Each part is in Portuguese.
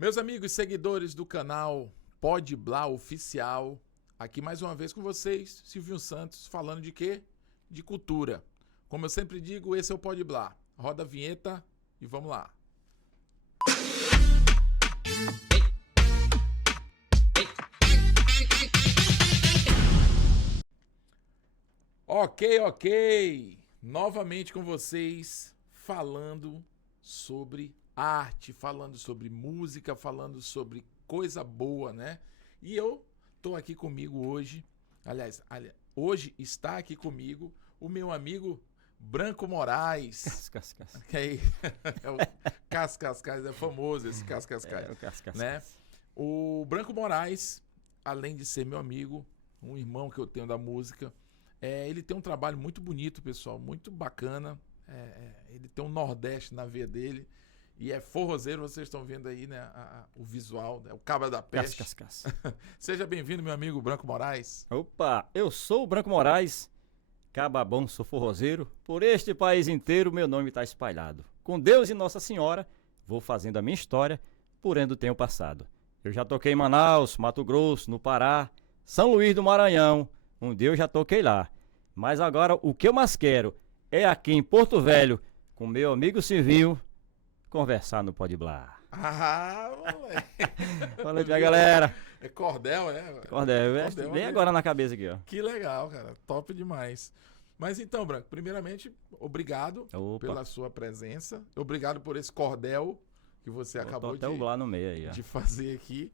Meus amigos seguidores do canal Pode Blá Oficial, aqui mais uma vez com vocês, Silvio Santos, falando de quê? De cultura. Como eu sempre digo, esse é o Pode Blá. Roda a vinheta e vamos lá. Ok. Novamente com vocês, falando sobre arte, falando sobre música, falando sobre coisa boa, né? E eu tô aqui comigo hoje, aliás, hoje está aqui comigo o meu amigo Branco Moraes. Cascascas. É o Cascascas, é famoso esse Cascascas, É o Cascascas. né? O Branco Moraes, além de ser meu amigo, um irmão que eu tenho da música, ele tem um trabalho muito bonito, pessoal, muito bacana. Ele tem um Nordeste na veia dele. E é forrozeiro, vocês estão vendo aí, né? O visual, né, o Cabra da Peste. Cascascas. Seja bem-vindo, meu amigo Branco Moraes. Opa, eu sou o Branco Moraes, caba bom, sou forrozeiro. Por este país inteiro meu nome está espalhado. Com Deus e Nossa Senhora, vou fazendo a minha história, por onde tenho passado. Eu já toquei em Manaus, Mato Grosso, no Pará, São Luís do Maranhão. Um dia eu já toquei lá. Mas agora o que eu mais quero é aqui em Porto Velho, com meu amigo Silvinho, conversar no Pode Blá. Moleque. Boa noite, minha galera. É cordel, é? Cordel, vem agora na cabeça aqui, ó. Que legal, cara. Top demais. Mas então, Branco, primeiramente, obrigado pela sua presença. Obrigado por esse cordel que você acabou até o Blá no meio aí, ó. de fazer aqui.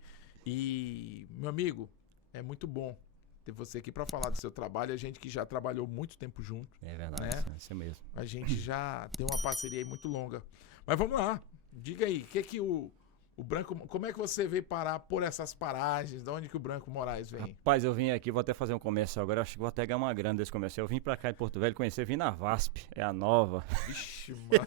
E, meu amigo, é muito bom ter você aqui para falar do seu trabalho. A gente que já trabalhou muito tempo junto. É verdade, né? Isso é mesmo. A gente já tem uma parceria aí muito longa. Mas vamos lá. Diga aí, o Branco, como é que você veio parar por essas paragens? De onde que o Branco Moraes vem? Rapaz, eu vim aqui, vou até fazer um comercial agora. Acho que vou até ganhar uma grana desse comercial. Eu vim pra cá em Porto Velho conhecer, vim na VASP, é a nova. Ixi, mano.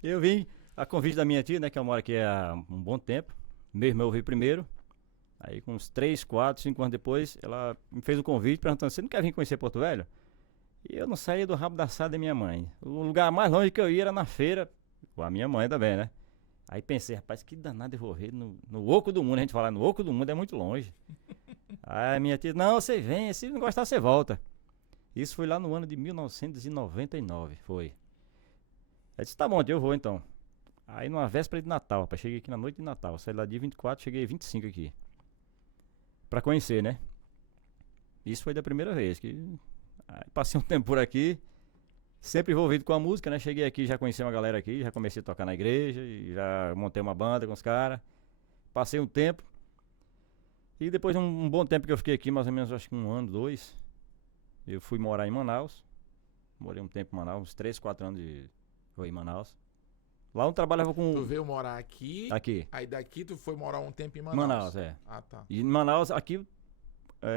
Eu vim a convite da minha tia, né, que eu moro aqui há um bom tempo. Meu irmão veio primeiro. Aí com uns 3, 4, 5 anos depois, ela me fez um convite perguntando: você não quer vir conhecer Porto Velho? E eu não saía do rabo da sala da minha mãe. O lugar mais longe que eu ia era na feira, com a minha mãe também, né? Aí pensei, rapaz, que danado eu vou ver no oco do mundo. A gente fala, no oco do mundo é muito longe. Aí a minha tia, não, você vem, se não gostar você volta. Isso foi lá no ano de 1999, foi. Eu disse, tá bom, eu vou então. Aí numa véspera de Natal, rapaz, cheguei aqui na noite de Natal. Saí lá dia 24, cheguei 25 aqui. Pra conhecer, né? Isso foi da primeira vez que... Aí passei um tempo por aqui, sempre envolvido com a música, né? Cheguei aqui, já conheci uma galera aqui, já comecei a tocar na igreja, e já montei uma banda com os caras. Passei um tempo. E depois de um bom tempo que eu fiquei aqui, mais ou menos acho que 1 ano, 2, eu fui morar em Manaus. Morei um tempo em Manaus, uns 3, 4 anos em Manaus. Lá eu trabalhava com... Tu veio morar aqui, Aqui. Aí daqui tu foi morar um tempo em Manaus. Manaus, é. Ah, tá. E em Manaus, aqui...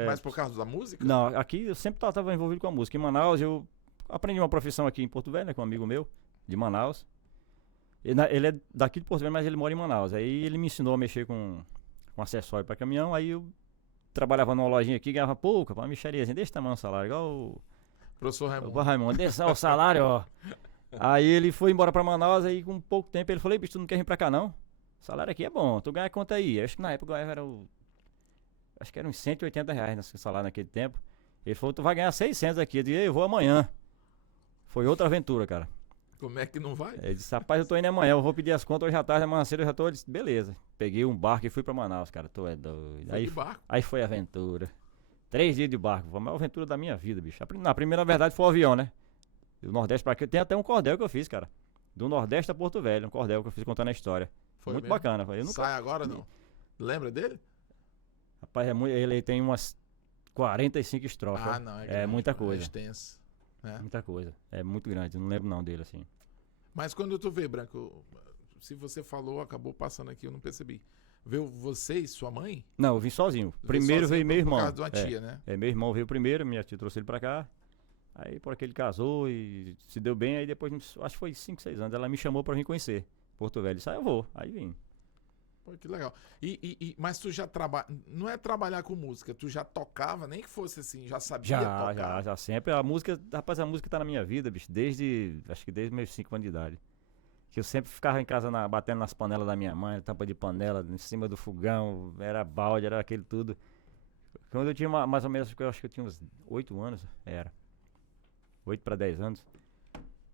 Mas por causa da música? Não, aqui eu sempre estava envolvido com a música. Em Manaus eu aprendi uma profissão aqui em Porto Velho, né, com um amigo meu, de Manaus. Ele é daqui de Porto Velho, mas ele mora em Manaus. Aí ele me ensinou a mexer com acessório para caminhão. Aí eu trabalhava numa lojinha aqui, ganhava pouco, uma mixeriazinha desse tamanho o salário, igual o Professor Raimundo. o Raimundo, desse o salário, ó. Aí ele foi embora para Manaus, aí com pouco tempo ele falou, bicho, tu não quer vir pra cá não? O salário aqui é bom, tu ganha conta aí. Acho que na época era acho que era uns R$180 nesse salário naquele tempo. Ele falou, tu vai ganhar 600 aqui. Eu disse, eu vou amanhã. Foi outra aventura, cara. Como é que não vai? Ele disse, rapaz, eu tô indo amanhã, eu vou pedir as contas hoje à tarde, amanhã cedo eu já tô. Ele disse, beleza. Peguei um barco e fui pra Manaus, cara. Tu é doido. Foi de barco? Aí foi aventura. 3 dias de barco. Foi a maior aventura da minha vida, bicho. Na primeira verdade foi o avião, né? Do Nordeste pra aqui. Tem até um cordel que eu fiz, cara. Do Nordeste a Porto Velho. Um cordel que eu fiz contando a história. Foi muito mesmo? bacana. Eu nunca... Sai agora não? Lembra dele? Rapaz, ele tem umas 45 estrofes. Ah, não. É muita coisa. É extenso. Né? Muita coisa. É muito grande. Eu não lembro não dele, assim. Mas quando tu vê, Branco, se você falou, acabou passando aqui, eu não percebi. Veio você e sua mãe? Não, eu vim sozinho. Primeiro veio meu irmão. Por causa de uma tia, né? Meu irmão veio primeiro, minha tia trouxe ele pra cá. Aí por aqui ele casou e se deu bem. Aí depois, acho que foi 5, 6 anos, ela me chamou pra vir conhecer Porto Velho. Disse, eu vou. Aí vim. Pô, que legal. Mas tu já trabalha. Não é trabalhar com música, tu já tocava, nem que fosse assim, já sabia tocar. Já sempre. Rapaz, a música tá na minha vida, bicho, acho que desde meus 5 anos de idade. que eu sempre ficava em casa batendo nas panelas da minha mãe, tampa de panela, em cima do fogão, era balde, era aquele tudo. Quando eu tinha mais ou menos, eu acho que eu tinha uns 8 anos, 8 para 10 anos.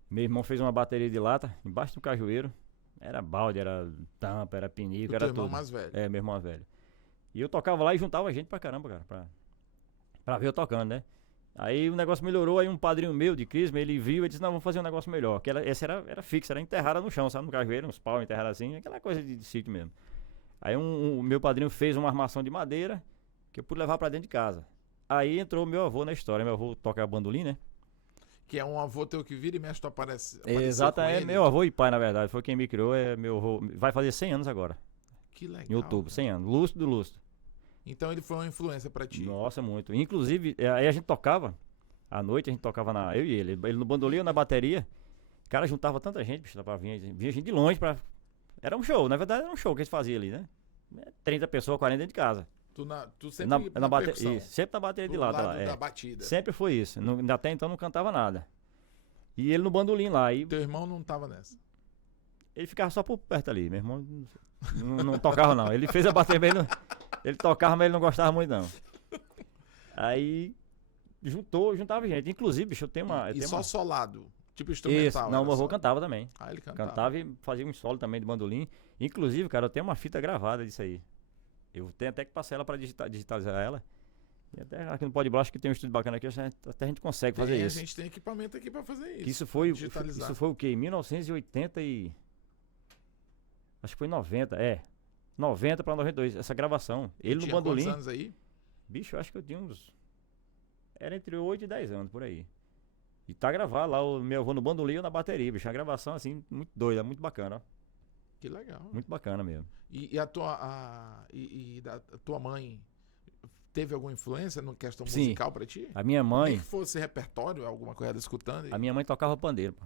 Meu irmão fez uma bateria de lata embaixo do cajueiro. Era balde, era tampa, era pinico, O era teu irmão tudo. mais velho. É, meu irmão mais velho. E eu tocava lá e juntava gente pra caramba, cara, pra ver eu tocando, né? Aí o negócio melhorou, aí um padrinho meu de Crisma, ele viu e disse, não, vamos fazer um negócio melhor. Que essa era fixa, era enterrada no chão, sabe? No cajueiro, uns pau enterrados assim, aquela coisa de sítio mesmo. Aí o meu padrinho fez uma armação de madeira que eu pude levar pra dentro de casa. Aí entrou meu avô na história, meu avô toca bandolim, né? Que é um avô teu que vira e mexe, tu aparece. Exato, é meu avô e pai, na verdade, foi quem me criou, é meu avô, vai fazer 100 anos agora, Que legal. em outubro, cara. 100 anos, lúcido. Então ele foi uma influência pra ti. Nossa, muito. Inclusive, aí a gente tocava, à noite a gente tocava eu e ele no bandolim ou na bateria. O cara juntava tanta gente, bicho, vinha gente de longe pra. Era um show, na verdade era um show que eles faziam ali, né? 30 pessoas, 40 dentro de casa. Tu sempre na percussão, sempre na bateria de do lado lado lá. da batida. Sempre foi isso. Até então não cantava nada. E ele no bandolim lá. E Teu irmão não tava nessa. ele ficava só por perto ali. Meu irmão não tocava, não. Ele fez a bateria, mas ele tocava, mas ele não gostava muito, não. Aí juntava gente. Inclusive, bicho, eu tenho uma. E só solado, tipo Isso, instrumental. não, era meu avô só. cantava também. Ah, ele cantava. Cantava e fazia um solo também de bandolim. Inclusive, cara, eu tenho uma fita gravada disso aí. Eu tenho até que passar ela pra digitalizar ela. E até aqui no Podblast, acho que tem um estúdio bacana aqui, até a gente consegue fazer isso. A gente tem equipamento aqui pra fazer isso. Que isso foi digitalizar. o quê? Em 1980 e... Acho que foi 90, 90 pra 92, essa gravação. Ele no Tinha bandolim. quantos anos aí? Bicho, eu acho que eu tinha uns... Era entre 8 e 10 anos, por aí. E tá gravado lá, o meu avô no bandolim e eu na bateria, bicho. A gravação, assim, muito doida, muito bacana, ó. Que legal. Muito bacana mesmo. E a tua mãe teve alguma influência na questão Sim. musical pra ti? A minha Nem mãe... que fosse repertório, alguma coisa ela escutando? A minha mãe tocava pandeiro, pô.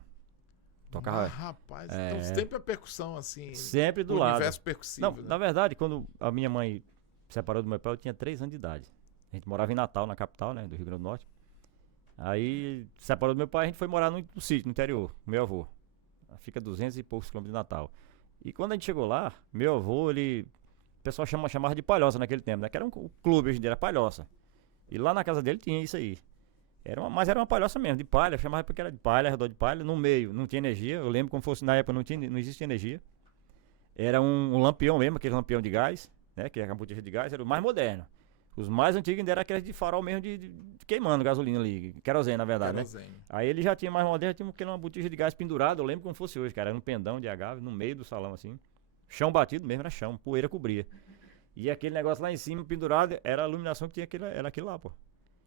Tocava... rapaz, então sempre a percussão assim. Sempre do o lado. universo percussivo. Não, né? na verdade, quando a minha mãe se separou do meu pai, eu tinha 3 anos de idade. A gente morava em Natal, na capital, né, do Rio Grande do Norte. Aí, separou do meu pai, a gente foi morar no sítio, no interior, com meu avô. Fica 200 e poucos quilômetros de Natal. E quando a gente chegou lá, meu avô, o pessoal chamava de palhoça naquele tempo, né, que era um clube, hoje em dia era palhoça. E lá na casa dele tinha isso aí. Mas era uma palhoça mesmo, de palha, chamava porque era de palha, redor de palha, no meio, não tinha energia. Eu lembro como fosse, na época não existia energia. Era um lampião mesmo, aquele lampião de gás, né, que é a botija de gás, era o mais moderno. Os mais antigos ainda eram aqueles de farol mesmo de queimando gasolina ali, querosene na verdade, Querosene. né? Aí ele já tinha mais moderno, tinha uma botija de gás pendurada, eu lembro como fosse hoje, cara, era um pendão de agave no meio do salão assim. Chão batido mesmo, era chão, poeira cobria. E aquele negócio lá em cima pendurado, era a iluminação que tinha era aquilo lá, pô.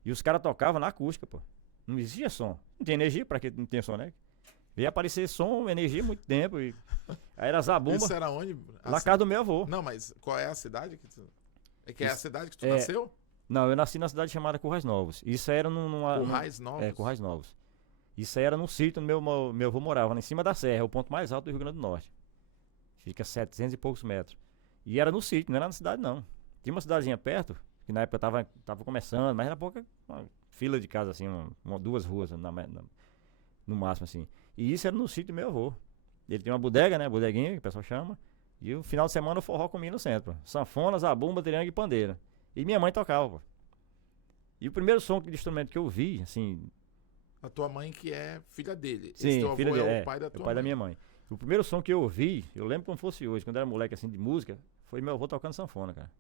E os caras tocavam na acústica, pô. Não existia som. Não tinha energia, pra que não tinha som, né? Veio aparecer som, energia, muito tempo. Aí era zabumba. Isso era onde? Na casa do meu avô. Não, mas qual é a cidade que tu... É a cidade que tu nasceu? Não, eu nasci na cidade chamada Currais Novos. Isso era Currais Novos? Currais Novos. Isso aí era num sítio onde meu avô morava, lá em cima da serra, é o ponto mais alto do Rio Grande do Norte. Fica 700 e poucos metros. E era no sítio, não era na cidade, não. Tinha uma cidadezinha perto, que na época tava começando, mas era pouca... Uma fila de casa, assim, 2 ruas no máximo, assim. E isso era no sítio do meu avô. Ele tinha uma bodega, né? Bodeguinha, que o pessoal chama. E o final de semana o forró comia no centro. Sanfona, zabumba, triângulo e pandeira. E minha mãe tocava, pô. E o primeiro som de instrumento que eu vi, assim... A tua mãe que é filha dele. Sim, esse teu avô filha dele, é o pai da tua o pai mãe. da minha mãe. O primeiro som que eu ouvi, eu lembro como fosse hoje, quando eu era moleque, assim, de música, foi meu avô tocando sanfona, cara.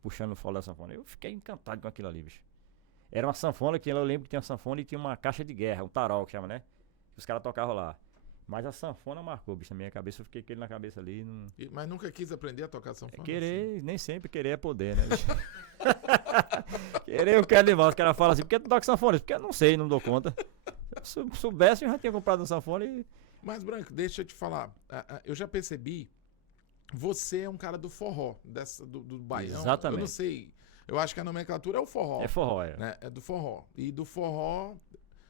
Puxando o fole da sanfona. Eu fiquei encantado com aquilo ali, bicho. Era uma sanfona que eu lembro que tinha uma sanfona e tinha uma caixa de guerra, um tarol que chama, né? Que os caras tocavam lá. Mas a sanfona marcou, bicho, na minha cabeça. Eu fiquei com ele na cabeça ali. Não... Mas nunca quis aprender a tocar sanfona? Querer, nem sempre querer é poder, né, bicho? Querer eu quero demais. Os caras falam assim, por que tu toca sanfona? Porque eu não sei, não dou conta. Se eu soubesse, eu já tinha comprado um sanfona e... Mas, Branco, deixa eu te falar. Eu já percebi, você é um cara do forró, do baião. Exatamente. Eu não sei, eu acho que a nomenclatura é o forró. É forró, é. Né? É do forró. E do forró,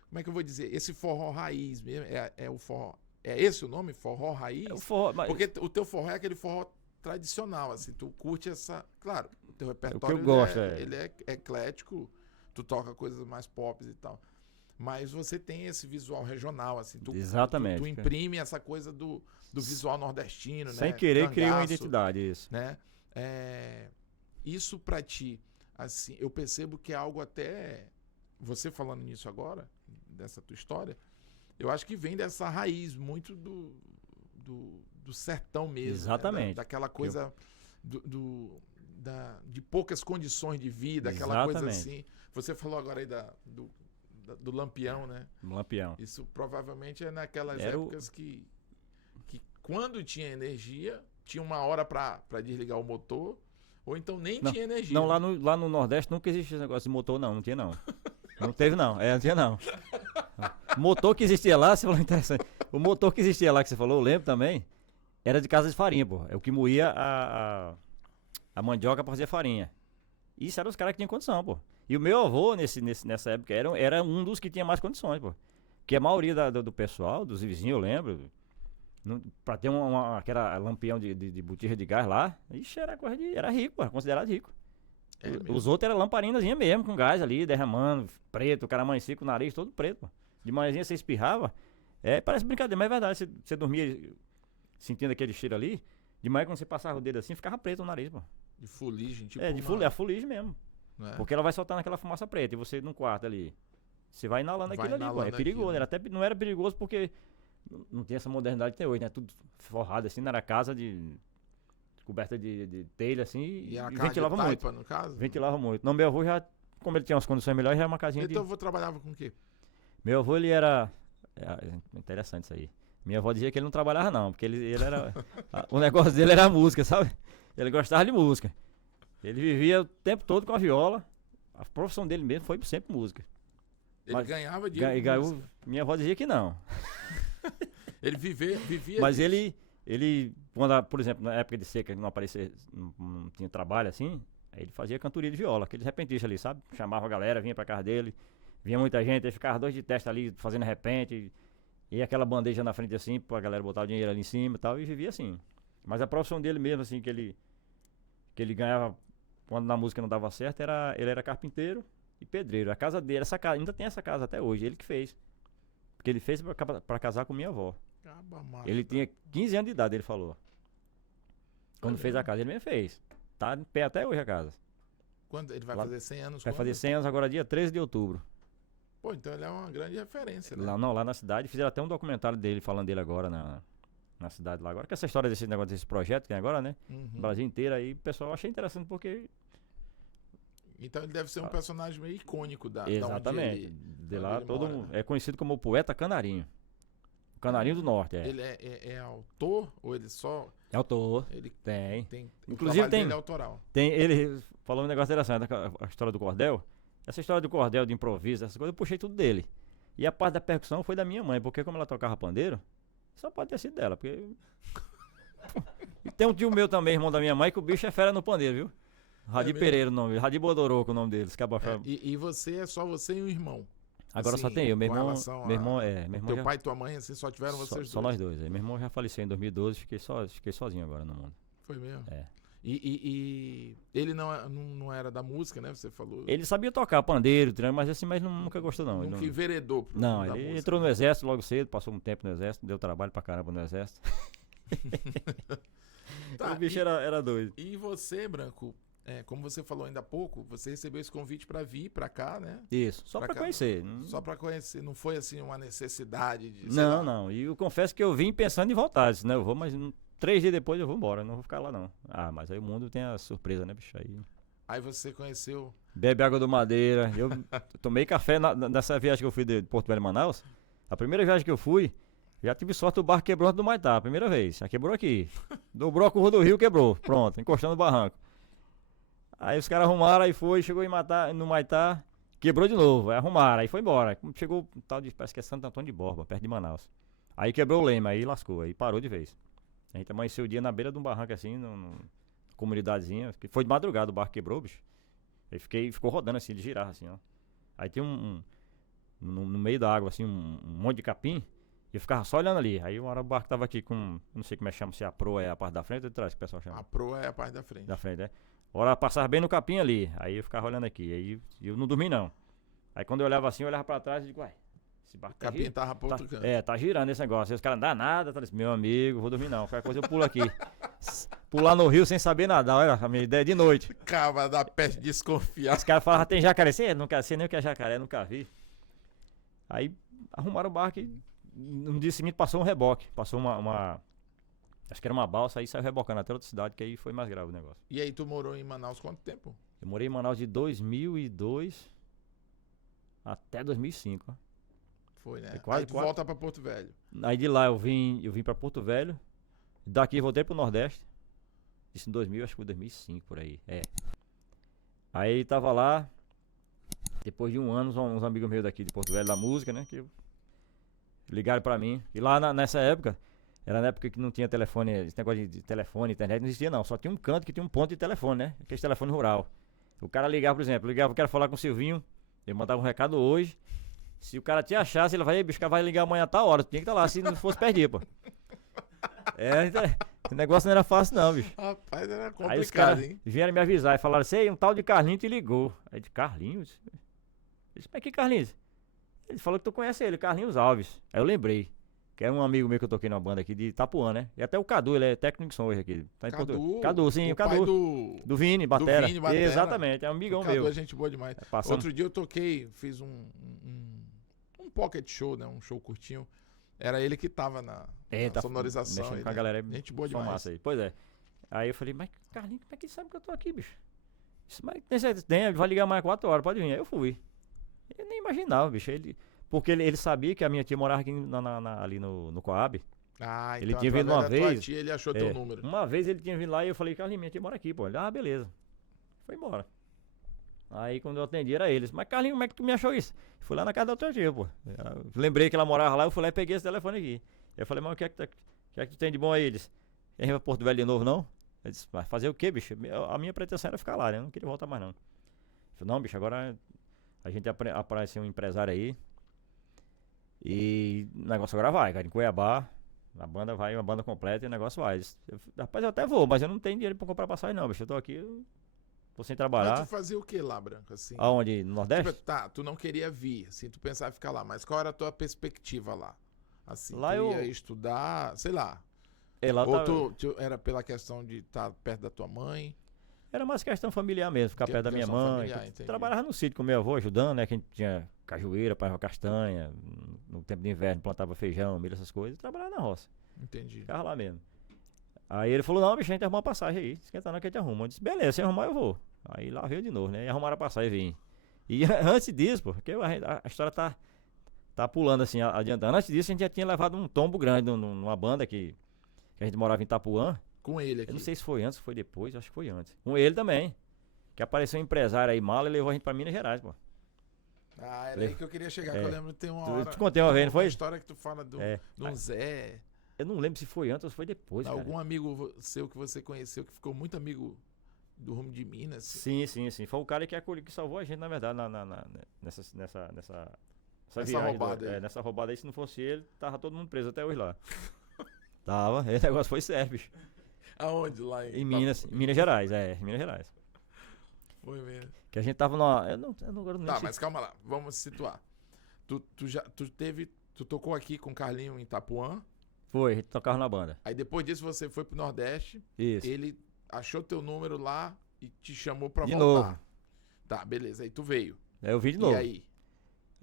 como é que eu vou dizer? Esse forró raiz mesmo, é o forró. É esse o nome? Forró raiz? É o forró, mas... Porque o teu forró é aquele forró tradicional, assim, tu curte essa... Claro, o teu repertório eu gosto, ele é eclético, tu toca coisas mais pop e tal. Mas você tem esse visual regional, assim. Exatamente. Tu imprime essa coisa do visual nordestino, né? Sem querer, cria uma Cangaço, identidade, isso. né? Isso pra ti, assim, eu percebo que é algo até... Você falando nisso agora, dessa tua história, eu acho que vem dessa raiz muito do sertão mesmo. Exatamente. Né? Daquela coisa de poucas condições de vida, aquela coisa assim. Você falou agora aí do Lampião, né? Lampião. Isso provavelmente é naquelas épocas que quando tinha energia, tinha uma hora pra desligar o motor, ou então nem tinha energia. Não, lá no Nordeste nunca existia esse negócio de motor, não tinha não. Não teve não, não tinha não. O motor que existia lá, você falou interessante. O motor que existia lá que você falou, eu lembro também, era de casa de farinha, pô. É o que moía a mandioca pra fazer farinha. Isso eram os caras que tinham condição, pô. E o meu avô, nessa época, era um dos que tinha mais condições, pô. Porque a maioria do pessoal, dos vizinhos, eu lembro, pra ter aquela lampião de botija de gás lá, ixi, era rico, pô, considerado rico. Os outros eram lamparinazinha mesmo, com gás ali, derramando, preto, o cara amanhecia com o nariz todo preto, pô. De manhãzinha você espirrava, parece brincadeira, mas é verdade, você dormia sentindo aquele cheiro ali, de manhã quando você passava o dedo assim, ficava preto o nariz, pô. De fuligem, tipo. A fuligem mesmo. Porque ela vai soltar naquela fumaça preta, e você no quarto ali, você vai inalando aquilo ali, pô. É perigoso, né? Até não era perigoso porque não tem essa modernidade que tem hoje, né? Tudo forrado assim, não era casa coberta de telha assim, e ventilava muito. Taipa, no caso? Ventilava muito. Não, meu avô já, como ele tinha umas condições melhores, já era uma casinha Então, avô trabalhava com o quê? Meu avô, ele era... interessante isso aí. Minha avó dizia que ele não trabalhava não, porque ele era... o negócio dele era a música, sabe? Ele gostava de música. Ele vivia o tempo todo com a viola. A profissão dele mesmo foi sempre música. Ele ganhava dinheiro. Minha avó dizia que não. Ele vivia. Mas ele, quando, por exemplo, na época de seca, não aparecia, não tinha trabalho assim, aí ele fazia cantoria de viola, aqueles repentistas ali, sabe? Chamava a galera, vinha pra casa dele, vinha muita gente, aí ficava 2 de testa ali fazendo repente, e aquela bandeja na frente assim, pra galera botar o dinheiro ali em cima e tal, e vivia assim. Mas a profissão dele mesmo, assim, que ele ganhava quando na música não dava certo, ele era carpinteiro e pedreiro. A casa dele, essa casa, ainda tem essa casa até hoje, ele que fez. Porque ele fez pra casar com minha avó. Ele tinha 15 anos de idade, ele falou. Quando fez a casa, ele mesmo fez. Tá em pé até hoje a casa. Quando ele vai fazer 100 anos? Vai fazer 100 anos agora, dia 13 de outubro. Pô, então ele é uma grande referência, né? Lá na cidade, fizeram até um documentário dele, falando dele agora na cidade lá agora. Que essa história desse negócio, desse projeto que tem agora, né? No Brasil inteiro aí, o pessoal achei interessante porque... Então ele deve ser um personagem meio icônico exatamente. De lá todo mundo é conhecido como o poeta Canarinho. O Canarinho do Norte, Ele é autor ou ele só... É autor. Ele tem. Inclusive tem. Dele é autoral. Ele falou um negócio interessante, a história do cordel. Essa história do cordel, de improviso, essas coisas, eu puxei tudo dele. E a parte da percussão foi da minha mãe, porque como ela tocava pandeiro, só pode ter sido dela, porque... E tem um tio meu também, irmão da minha mãe, que o bicho é fera no pandeiro, viu? Radi Pereira o nome dele, Radi Bodoroco o nome dele. E você é só você e um irmão? Agora assim, só tem eu, meu irmão teu pai e tua mãe, assim, só tiveram vocês dois? Só nós dois. Meu irmão já faleceu em 2012, fiquei sozinho agora no mundo. Foi mesmo? É. E ele não era da música, né? Você falou. Ele sabia tocar pandeiro, mas nunca gostou não. Nunca enveredou pro Não, ele música, entrou no exército logo cedo, passou um tempo no exército, deu trabalho pra caramba no exército. Tá, o bicho era doido. E você, Branco, como você falou ainda há pouco, você recebeu esse convite pra vir pra cá, né? Isso, só pra conhecer. Só pra conhecer, não foi assim uma necessidade de... Não, e eu confesso que eu vim pensando em voltar, disse, né? Eu vou, mas 3 dias depois eu vou embora, não vou ficar lá não. Mas aí o mundo tem a surpresa, né, bicho? Aí você conheceu... Bebe água do Madeira, eu tomei café nessa viagem que eu fui de Porto Velho, Manaus. A primeira viagem que eu fui, já tive sorte, o barco quebrou antes do Maitá, a primeira vez. Já quebrou aqui. Dobrou a curva do rio, quebrou. Pronto, encostando no barranco. Aí os caras arrumaram, aí chegou no Maitá, quebrou de novo. Aí arrumaram, aí foi embora. Chegou um tal de, parece que é Santo Antônio de Borba, perto de Manaus. Aí quebrou o leme, aí lascou, aí parou de vez. A gente amanheceu o dia na beira de um barranco assim, numa comunidadezinha. Foi de madrugada, o barco quebrou, bicho. Aí ficou rodando assim, ele girava assim, ó. Aí tem no meio da água, assim, um monte de capim. E eu ficava só olhando ali. Aí uma hora o barco tava aqui com, não sei como é que chama, se a proa é a parte da frente ou de trás que o pessoal chama. A proa é a parte da frente. Da frente, Hora passava bem no capim ali. Aí eu ficava olhando aqui. Aí eu não dormi não. Aí quando eu olhava assim, eu olhava pra trás e digo, uai, Esse barco O capim tava pra outro canto. tá girando esse negócio. Aí os caras não dá nada, tá disse, meu amigo, vou dormir não. Qualquer coisa eu pulo aqui. Pular no rio sem saber nadar, olha, a minha ideia é de noite. Cava da peste desconfiar. Os caras falavam, tem jacaré. Você não quer ser nem o que é jacaré, nunca vi. Aí arrumaram o barco e no dia seguinte passou um reboque. Passou uma acho que era uma balsa, aí saiu rebocando até outra cidade, que aí foi mais grave o negócio. E aí tu morou em Manaus quanto tempo? Eu morei em Manaus de 2002 até 2005. Ó. Foi, né? É quase Aí tu volta pra Porto Velho. Aí de lá eu vim pra Porto Velho. Daqui voltei pro Nordeste. Isso em 2000, acho que foi 2005 por aí. É. Aí tava lá. Depois de um ano, uns amigos meus daqui de Porto Velho da música, né? Que ligaram pra mim. E lá nessa época, era na época que não tinha telefone, esse negócio de telefone, internet, não existia não. Só tinha um canto que tinha um ponto de telefone, né? Aquele telefone rural. O cara ligava, por exemplo, eu quero falar com o Silvinho. Ele mandava um recado hoje. Se o cara te achasse, ele vai, bicho, o cara vai ligar amanhã a tal hora. Tu tinha que estar lá, se não fosse perdido, pô. O negócio não era fácil não, bicho. Rapaz, era complicado, Aí os caras hein? vieram me avisar e falaram assim, um tal de Carlinhos te ligou. Aí de Carlinhos? Eu disse, mas que Carlinhos? Ele falou que tu conhece ele, Carlinhos Alves. Aí eu lembrei, que é um amigo meu que eu toquei numa banda aqui de Itapuã, né? E até o Cadu, ele é técnico de som hoje aqui. Tá em Portugal. Cadu, sim, o Cadu. Do Vini, batera. Vini, batera. Exatamente, é um amigão o Cadu meu. é gente boa demais. Passando... Outro dia eu toquei, fiz um pocket show, né? Um show curtinho. Era ele que tava na sonorização. Mexendo aí, com a né? galera. Gente boa som demais. massa aí. Pois é. Aí eu falei, mas Carlinhos, como é que ele sabe que eu tô aqui, bicho? Disse, mas tem certeza? Tem, vai ligar mais 4 horas, pode vir. Aí eu fui. Eu nem imaginava, bicho. Porque ele sabia que a minha tia morava aqui ali no Coab. Ah, Ele então tinha vindo uma através da tua vez. tia, ele achou teu número. Uma vez ele tinha vindo lá e eu falei, Carlinhos, minha tia mora aqui, pô. Ele, beleza. Foi embora. Aí quando eu atendi era eles. Mas Carlinhos, como é que tu me achou isso? Fui lá na casa da outra tia, pô. Eu lembrei que ela morava lá, eu fui lá e peguei esse telefone aqui. Eu falei, mas o que é que tu tem de bom aí? Eles, quer ir pra Porto Velho de novo, não? Eu disse, mas fazer o quê, bicho? A minha pretensão era ficar lá, né? Eu não queria voltar mais, não. Eu falei, não, bicho, agora a gente apareceu um empresário aí. E o negócio agora vai, cara. Em Cuiabá, a banda vai, uma banda completa e o negócio vai. Rapaz, eu até vou, mas eu não tenho dinheiro pra comprar passagem, não, bicho. Eu tô aqui, tô sem trabalhar. Mas tu fazia o que lá, Branco? Assim? Aonde? No Nordeste? Tipo, tá, tu não queria vir, assim, tu pensava em ficar lá, mas qual era a tua perspectiva lá? Assim, Lá tu eu ia estudar, sei lá. Lá Ou tu era pela questão de estar perto da tua mãe? Era mais questão familiar mesmo, ficar perto da minha Questão mãe. familiar, entendi. Trabalhava no sítio com meu avô, ajudando, né? Que a gente tinha cajueira, plantava castanha. No tempo de inverno plantava feijão, milho, essas coisas. Trabalhava na roça. Entendi. Ficava lá mesmo. Aí ele falou, não, bicho, a gente arruma uma passagem aí. Esquenta não que a gente arruma. Eu disse, beleza, se arrumar eu vou. Aí lá veio de novo, né? E arrumaram a passagem e vim. E antes disso, pô, porque a história tá pulando assim, adiantando. Antes disso a gente já tinha levado um tombo grande numa banda que a gente morava em Itapuã. Com ele aqui. Eu não sei se foi antes ou foi depois, acho que foi antes. Com ele também. Que apareceu um empresário aí mal e levou a gente pra Minas Gerais, pô. Ah, era aí que eu queria chegar, que eu lembro que tem uma hora. Eu te contei uma vez, não foi? Uma história que tu fala de um Zé. Eu não lembro se foi antes ou se foi depois, cara. Algum amigo seu que você conheceu, que ficou muito amigo do rumo de Minas. Sim. Foi o cara que salvou a gente, na verdade, nessa viagem. Roubada aí. Nessa roubada aí, se não fosse ele, tava todo mundo preso até hoje lá. Tava, esse negócio foi sério, bicho. Aonde? Lá em Minas Gerais, em Minas Gerais. Foi mesmo. Que a gente tava numa... Eu não lembro. Tá, mas calma lá, vamos se situar. Tu tocou aqui com o Carlinho em Itapuã. Foi, a gente tocava na banda. Aí depois disso você foi pro Nordeste. Isso. Ele achou teu número lá e te chamou pra de voltar. Novo. Tá, beleza. Aí tu veio. Aí eu vim de novo. E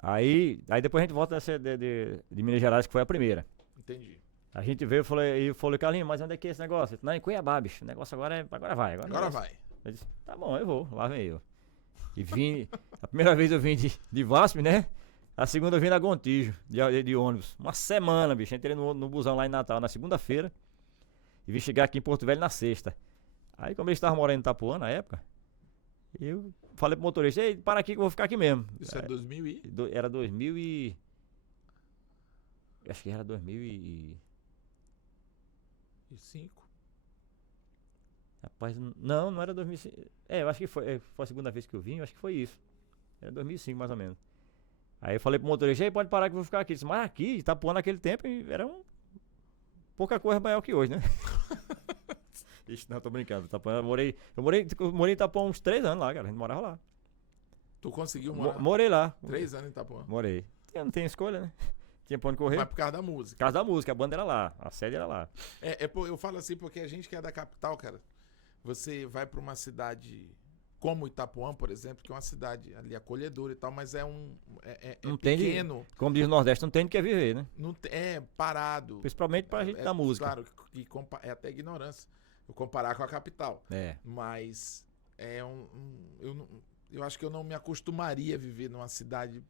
aí? Aí depois a gente volta de Minas Gerais, que foi a primeira. Entendi. A gente veio e falou, Carlinhos, mas onde é que é esse negócio? Não, em Cuiabá, bicho. O negócio agora vai. Agora vai. Eu disse, tá bom, eu vou. Lá vem eu. E vim... A primeira vez eu vim de VASP, né? A segunda eu vim da Gontijo, de ônibus. Uma semana, bicho. Entrei no busão lá em Natal na segunda-feira. E vim chegar aqui em Porto Velho na sexta. Aí, como eles estavam morando em Itapuã na época, eu falei pro motorista, ei, para aqui que eu vou ficar aqui mesmo. Isso é 2000 e... Era 2000 e... Acho que era 2005. Rapaz, não era 2005. Eu acho que foi a segunda vez que eu vim, eu acho que foi isso. Era 2005 mais ou menos. Aí eu falei pro motorista, ei, pode parar que eu vou ficar aqui. Ele disse, mas aqui, Itapuã naquele tempo era pouca coisa maior que hoje, né? Ixi, não, tô brincando. Itapuã, eu morei em Itapuã uns 3 anos lá, cara. A gente morava lá. Tu conseguiu morar? Morei lá. 3 anos em Itapuã. Morei. Eu não tenho escolha, né? Tinha pra onde correr. Mas por causa da música. Por causa da música, a banda era lá, a sede era lá. Eu falo assim porque a gente que é da capital, cara, você vai pra uma cidade como Itapuã, por exemplo, que é uma cidade ali acolhedora e tal, mas Não tem pequeno. Como diz o Nordeste, não tem de que viver, né? Não é parado. Principalmente pra gente da música. Claro, é até ignorância eu comparar com a capital. É. Mas eu acho que eu não me acostumaria a viver numa cidade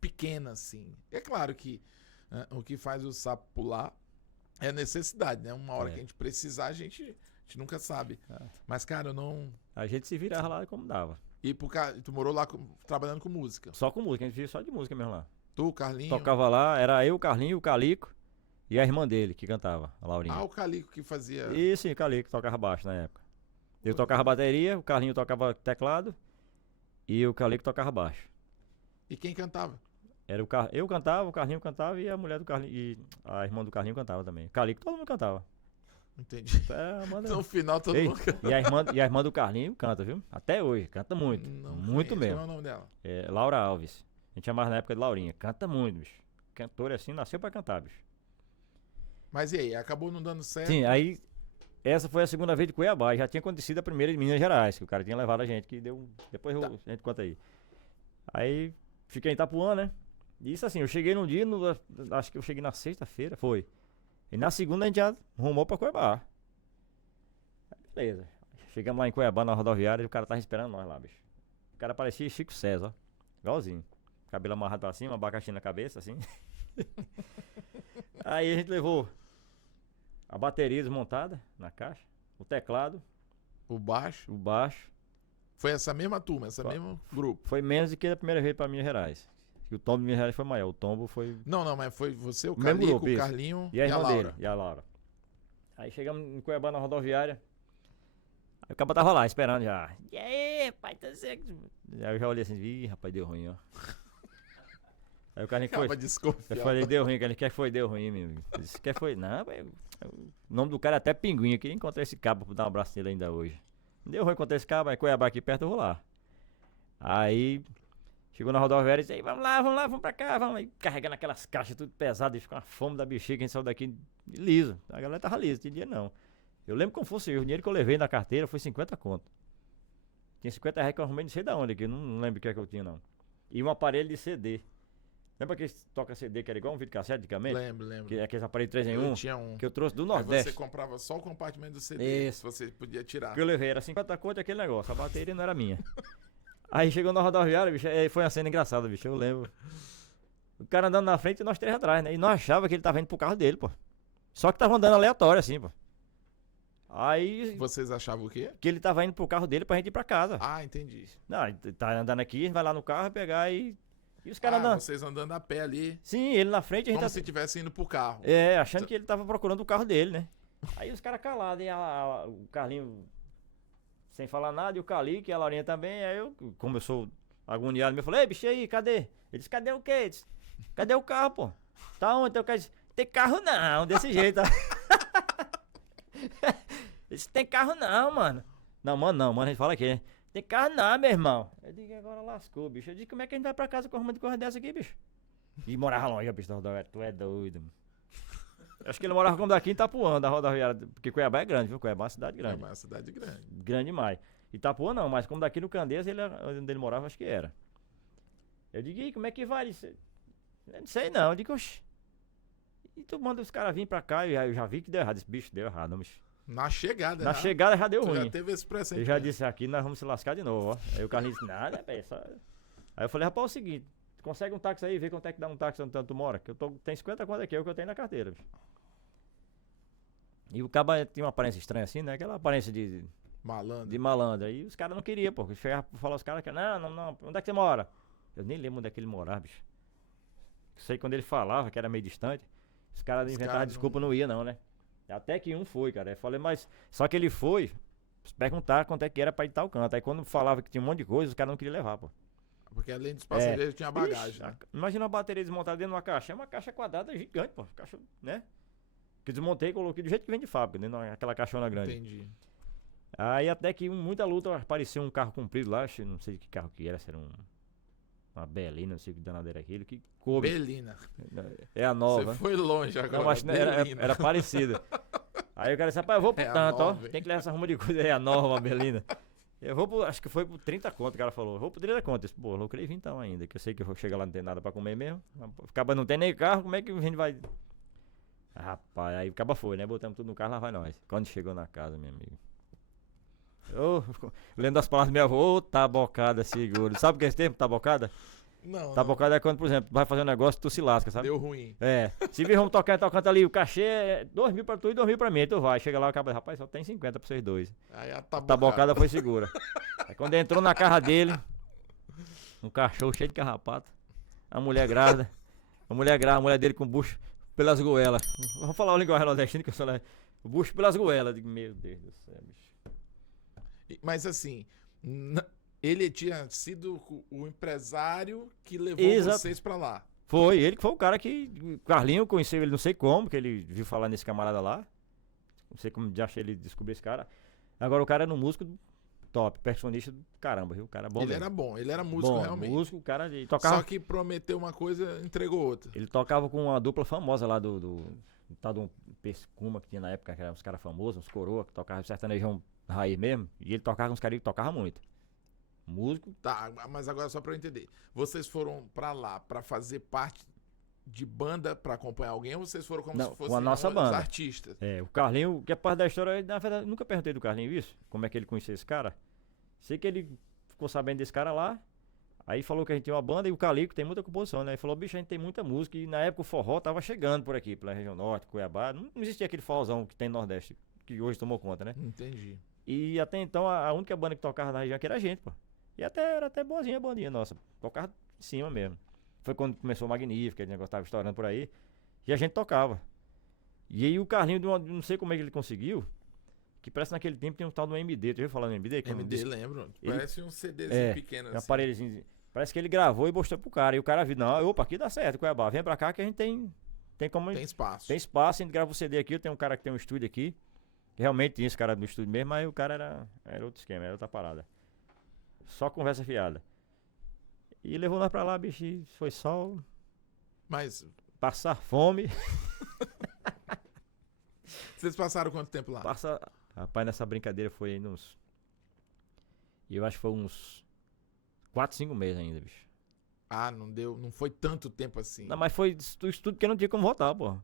pequena assim. É claro que o que faz o sapo pular é necessidade, né? Uma hora que a gente precisar, a gente nunca sabe. Mas, cara, eu não... A gente se virava lá como dava. E tu morou lá trabalhando com música? Só com música, a gente vivia só de música mesmo lá. Tu, Carlinho? Tocava lá, era eu, o Carlinho, o Calico e a irmã dele que cantava, a Laurinha. Ah, o Calico que fazia... Isso, o Calico tocava baixo na época. Eu tocava bateria, o Carlinho tocava teclado e o Calico tocava baixo. E quem cantava? Era eu cantava, o Carlinho cantava e a mulher do Carlinho, e a irmã do Carlinho cantava também. O Calico, todo mundo cantava. Entendi. No final todo mundo canta. E a irmã do Carlinho canta, viu? Até hoje, canta muito. Muito mesmo. Qual é o nome dela? É Laura Alves. A gente chamava na época de Laurinha. Canta muito, bicho. Cantora assim, nasceu pra cantar, bicho. Mas e aí, acabou não dando certo? Sim, aí essa foi a segunda vez de Cuiabá. Já tinha acontecido a primeira de Minas Gerais, que o cara tinha levado a gente, que deu. Depois a gente conta aí. Aí fiquei em Itapuã, né? E isso assim, eu cheguei num dia, acho que eu cheguei na sexta-feira, foi. E na segunda a gente já rumou pra Cuiabá. Beleza. Chegamos lá em Cuiabá, na rodoviária, e o cara tava esperando nós lá, bicho. O cara parecia Chico César, ó. Igualzinho. Cabelo amarrado pra cima, abacaxi na cabeça, assim. Aí a gente levou a bateria desmontada na caixa, o teclado, o baixo. Foi essa mesma turma, mesmo grupo. Foi menos do que a primeira vez pra Minas Gerais. E o tombo de Minas Gerais foi maior. O tombo foi... Não, mas foi você, o Calico, grupo, o Carlinho e a Laura. Dele, e a Laura. Aí chegamos em Cuiabá na rodoviária. Aí o cabo tava lá, esperando já. E aí, pai, tá certo? Aí eu já olhei assim, ih, rapaz, deu ruim, ó. Aí o Carlinho foi. Eu falei, deu ruim, ele quer foi, deu ruim, meu amigo. Ele disse, quer foi, não, velho. O nome do cara é até Pinguim aqui. Encontrei esse cabo pra dar um abraço nele ainda hoje. Deu ruim, encontrei esse cabo, aí Cuiabá aqui perto, eu vou lá. Aí chegou na rodoviária e disse, vamos lá, vamos pra cá, vamos. Aí carregando aquelas caixas tudo pesadas, e ficou uma fome da bexiga, a gente saiu daqui liso. A galera tava liso, tinha dinheiro não. Eu lembro como fosse o dinheiro que eu levei na carteira foi 50 conto. Tinha 50 reais que eu arrumei não sei da onde aqui, não lembro o que é que eu tinha não. E um aparelho de CD. Lembra que toca CD que era igual um videocassete antigamente? Lembro. Que é aqueles aparelhos 3 em 1 eu tinha um. Que eu trouxe do Nordeste. Aí você comprava só o compartimento do CD. Isso. Você podia tirar. Que eu levei, era 50 conto aquele negócio. A bateria não era minha. Aí chegou na rodoviária, bicho, aí foi uma cena engraçada, bicho, eu lembro. O cara andando na frente e nós três atrás, né? E nós achava que ele tava indo pro carro dele, pô. Só que tava andando aleatório assim, pô. Aí... Vocês achavam o quê? Que ele tava indo pro carro dele pra gente ir pra casa. Ah, entendi. Não, ele tá andando aqui, a gente vai lá no carro pegar e os caras andando. Vocês andando a pé ali. Sim, ele na frente, a gente como se estivesse indo pro carro. É, achando que ele tava procurando o carro dele, né? Aí os caras calados, e o Carlinho sem falar nada, e o Calico e a Laurinha também. Aí eu, como eu sou agoniado, eu falei, ei, bicho, aí, cadê? Ele disse, cadê o quê? Ele disse, cadê o carro, pô? Tá onde? Então o cara disse, tem carro não, desse jeito. Ele disse, tem carro não, mano. Não, mano, a gente fala aqui, né? Tem carro não, meu irmão. Eu digo, agora lascou, bicho. Eu disse, como é que a gente vai pra casa com uma de corra dessa aqui, bicho? E morava longe, bicho, da rodoviária. Tu é doido, mano. Acho que ele morava como daqui em Itapuã, da rodoviária. Porque Cuiabá é grande, viu? Cuiabá é uma cidade grande. Cuiabá é uma cidade grande. Grande demais. Itapuã não, mas como daqui no Candeias, onde ele morava, acho que era. Eu digo, e como é que vai? Eu não sei não. Eu digo, oxi. E tu manda os caras virem pra cá, e eu já vi que deu errado. Esse bicho deu errado, bicho. Na chegada, Na chegada já deu ruim. Já teve esse presente. Eu já disse, aqui nós vamos se lascar de novo, ó. Aí o Carlinhos disse, nada, velho. Aí eu falei, rapaz, é o seguinte, tu consegue um táxi aí, vê quanto é que dá um táxi onde tu mora. Que tem 50 conto aqui, é o que eu tenho na carteira, bicho. E o caba tinha uma aparência estranha assim, né? Aquela aparência de malandro. Aí os caras não queriam, pô. Chegava pra falar os caras que não, onde é que você mora? Eu nem lembro onde é que ele morava, bicho. Sei quando ele falava que era meio distante. Os caras inventavam desculpa, não ia não, né? Até que um foi, cara. Eu falei, mas. Só que ele foi perguntar quanto é que era pra ir tal canto. Aí quando falava que tinha um monte de coisa, os caras não queriam levar, pô. Porque além dos passageiros tinha bagagem. Ixi, né? Imagina uma bateria desmontada dentro de uma caixa. É uma caixa quadrada gigante, pô. Caixa, né? Que desmontei e coloquei do jeito que vem de fábrica, dentro daquela caixona grande. Entendi. Aí até que muita luta apareceu um carro comprido lá, não sei que carro que era, se era um uma Belina, não sei o que danado era aquilo, que coube. Belina. É a nova. Você foi longe agora. Não, mas era parecida. Aí o cara disse, rapaz, eu vou por tanto, ó. Tem que levar essa arruma de coisa aí, a nova, uma Belina. Eu vou por, acho que foi por 30 conto, o cara falou. Eu vou por 30 conto. Eu disse, pô, lucrei 20 então ainda, que eu sei que eu vou chegar lá não tem nada pra comer mesmo. Acaba não tem nem carro, como é que a gente vai... Rapaz, aí o caba foi, né? Botamos tudo no carro, lá vai nós. Quando chegou na casa, meu amigo. Eu lembro das palavras do meu avô, ô, tabocada seguro. Sabe o que é esse termo, tabocada? Não, Tabocada é quando, por exemplo, vai fazer um negócio, tu se lasca, sabe? deu ruim. É. Se vir, vamos tocar ali, o cachê é 2 mil pra tu e 2 mil pra mim. Aí tu vai, chega lá, o cara, rapaz, só tem 50 pra vocês dois. Aí a A tabocada. tabocada foi segura. Aí quando entrou na casa dele, um cachorro cheio de carrapato, a mulher grávida, a mulher dele com o bucho pelas goelas. Vamos falar o linguagem nordestino que eu sou lá. O bucho pelas goelas. Digo, meu Deus do céu, bicho. Mas assim, ele tinha sido o empresário que levou vocês pra lá. Foi, ele que foi o cara que. O Carlinho conheceu ele, não sei como, que ele viu falar nesse camarada lá. Não sei como já ele descobriu esse cara. Agora o cara era um músico top, percussionista do caramba, viu? O cara bom. Ele mesmo. era bom, ele era músico Bom, realmente. Músico, o cara ele tocava. Só que prometeu uma coisa, entregou outra. Ele tocava com uma dupla famosa lá do tal do Pescuma que tinha na época, que eram uns caras famosos, uns coroa, que tocavam sertanejão raiz mesmo. E ele tocava com uns caras que tocavam muito. Músico. Tá, mas agora só pra eu entender. Vocês foram pra lá pra fazer parte de banda pra acompanhar alguém ou vocês foram como Não, se fossem com a nossa os banda. artistas? É, o Carlinho, que é parte da história, na verdade, nunca perguntei do Carlinho isso, como é que ele conhecia esse cara. Sei que ele ficou sabendo desse cara lá, aí falou que a gente tinha uma banda e o Calico tem muita composição, né? Ele falou, bicho, a gente tem muita música e na época o forró tava chegando por aqui, pela região norte, Cuiabá, não existia aquele forrozão que tem no Nordeste, que hoje tomou conta, né? Entendi. E até então a única banda que tocava na região aqui era a gente, pô. E era até boazinha a bandinha nossa, tocava em cima mesmo. Foi quando começou o Magnífico, aquele negócio tava estourando por aí, e a gente tocava. E aí o Carlinho, não sei como é que ele conseguiu, que parece naquele tempo tem um tal do MD, tu já ouviu falar do MD? Que é um MD, disco- lembro. ele- Parece um CDzinho pequeno um assim. aparelhozinho. Parece que ele gravou e mostrou pro cara. E o cara viu, não, opa, aqui dá certo, Cuiabá, vem pra cá que a gente tem como... Tem espaço. Tem espaço, a gente grava o CD aqui, tem um cara que tem um estúdio aqui. Que realmente tinha esse cara no estúdio mesmo, mas o cara era outro esquema, era outra parada. Só conversa fiada. E levou nós pra lá, bicho, e foi só Mas passar fome. vocês passaram quanto tempo lá? Rapaz, nessa brincadeira foi ainda uns... Eu acho que foi uns 4, 5 meses ainda, bicho. Ah, não deu, não foi tanto tempo assim. Não, mas foi isso tudo porque não tinha como voltar, pô.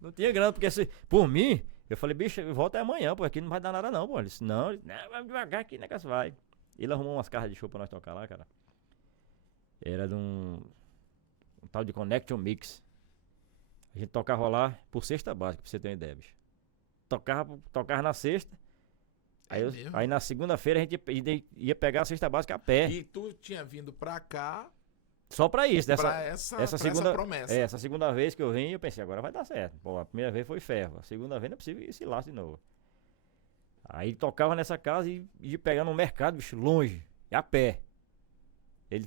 Não tinha grana, porque por mim, eu falei, bicho, volta amanhã, pô, aqui não vai dar nada não, pô. Ele disse, não, vai devagar aqui, o negócio vai. Ele arrumou umas caixas de show pra nós tocar lá, cara. Era de um tal de Connection Mix. A gente tocava lá por cesta básica, pra você ter uma ideia, bicho. Tocava na sexta. Mesmo? Aí na segunda-feira a gente ia pegar a cesta básica a pé. E tu tinha vindo pra cá Só pra isso, pra essa promessa. essa segunda vez que eu vim, eu pensei, agora vai dar certo. Pô, a primeira vez foi ferro, a segunda vez não é possível ir se lá de novo. Aí tocava nessa casa e ia pegar no mercado, bicho, longe, e a pé.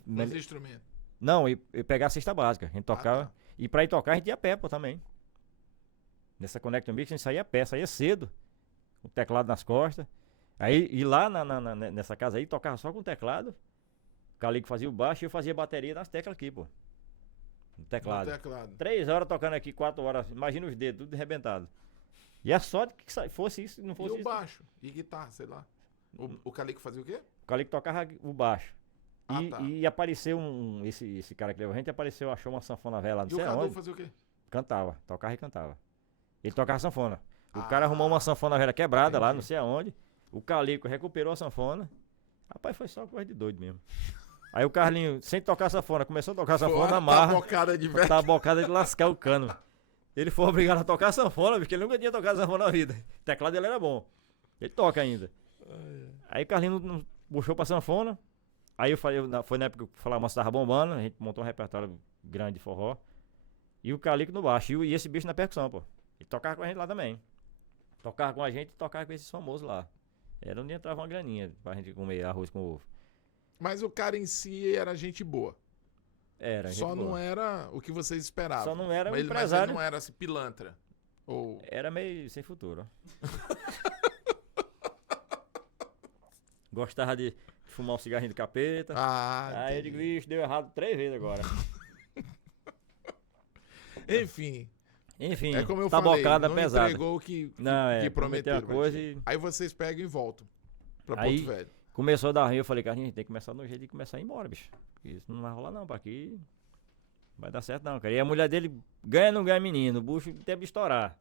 Nos instrumentos. Não, e pegar a cesta básica, a gente tocava. tá. E pra ir tocar a gente ia a pé, pô, também. Nessa Connection Mix a gente saía a pé, saía cedo, com o teclado nas costas. Aí, e lá nessa casa aí, tocava só com o teclado. O Calico fazia o baixo e eu fazia bateria nas teclas aqui, pô. No teclado. 3 horas tocando aqui, 4 horas. Imagina os dedos, tudo arrebentado. E a sorte que fosse isso, não fosse E o isso. baixo? E guitarra, sei lá. O Calico fazia o quê? O Calico tocava o baixo. Ah, tá. E apareceu esse cara que levou a gente, achou uma sanfona velha lá, não E o sei Cadu aonde. fazia o quê? Cantava, tocava e cantava. Ele tocava sanfona. O Ah. cara arrumou uma sanfona velha quebrada lá, Entendi. não sei aonde. O Calico recuperou a sanfona. Rapaz, foi só coisa de doido mesmo. Aí o Carlinho, sem tocar sanfona, começou a tocar sanfona na marra. Bocada de velho. Tá bocada de lascar o cano. Ele foi obrigado a tocar sanfona, porque ele nunca tinha tocado sanfona na vida. O teclado dele era bom. Ele toca ainda. Aí o Carlinho não puxou pra sanfona. Aí eu falei, foi na época que o Fala Mansa tava bombando, a gente montou um repertório grande de forró. E o Calico no baixo, e esse bicho na percussão, pô. Ele tocava com a gente lá também. Tocava com a gente e tocava com esses famosos lá. Era onde entrava uma graninha pra gente comer arroz com ovo. Mas o cara em si era gente boa. Era, gente Só não boa. era o que vocês esperavam. Só não era um Mas empresário. ele não era assim, pilantra. Ou... Era meio sem futuro, ó. Gostava de fumar um cigarrinho do capeta. Aí eu digo, Entendi. bicho, deu errado 3 vezes agora. Enfim, Enfim, é como eu tá falei, bocada não pesada. entregou o que Prometeu prometeram. uma coisa e Aí vocês pegam e voltam pra Aí- Porto Velho. começou a dar ruim. Eu falei, Carlinhos, a gente tem que começar no jeito de começar a ir embora, bicho. Porque isso não vai rolar não, pra aqui não vai dar certo não, cara. E a mulher dele ganha ou não ganha menino, o bucho teve de estourar.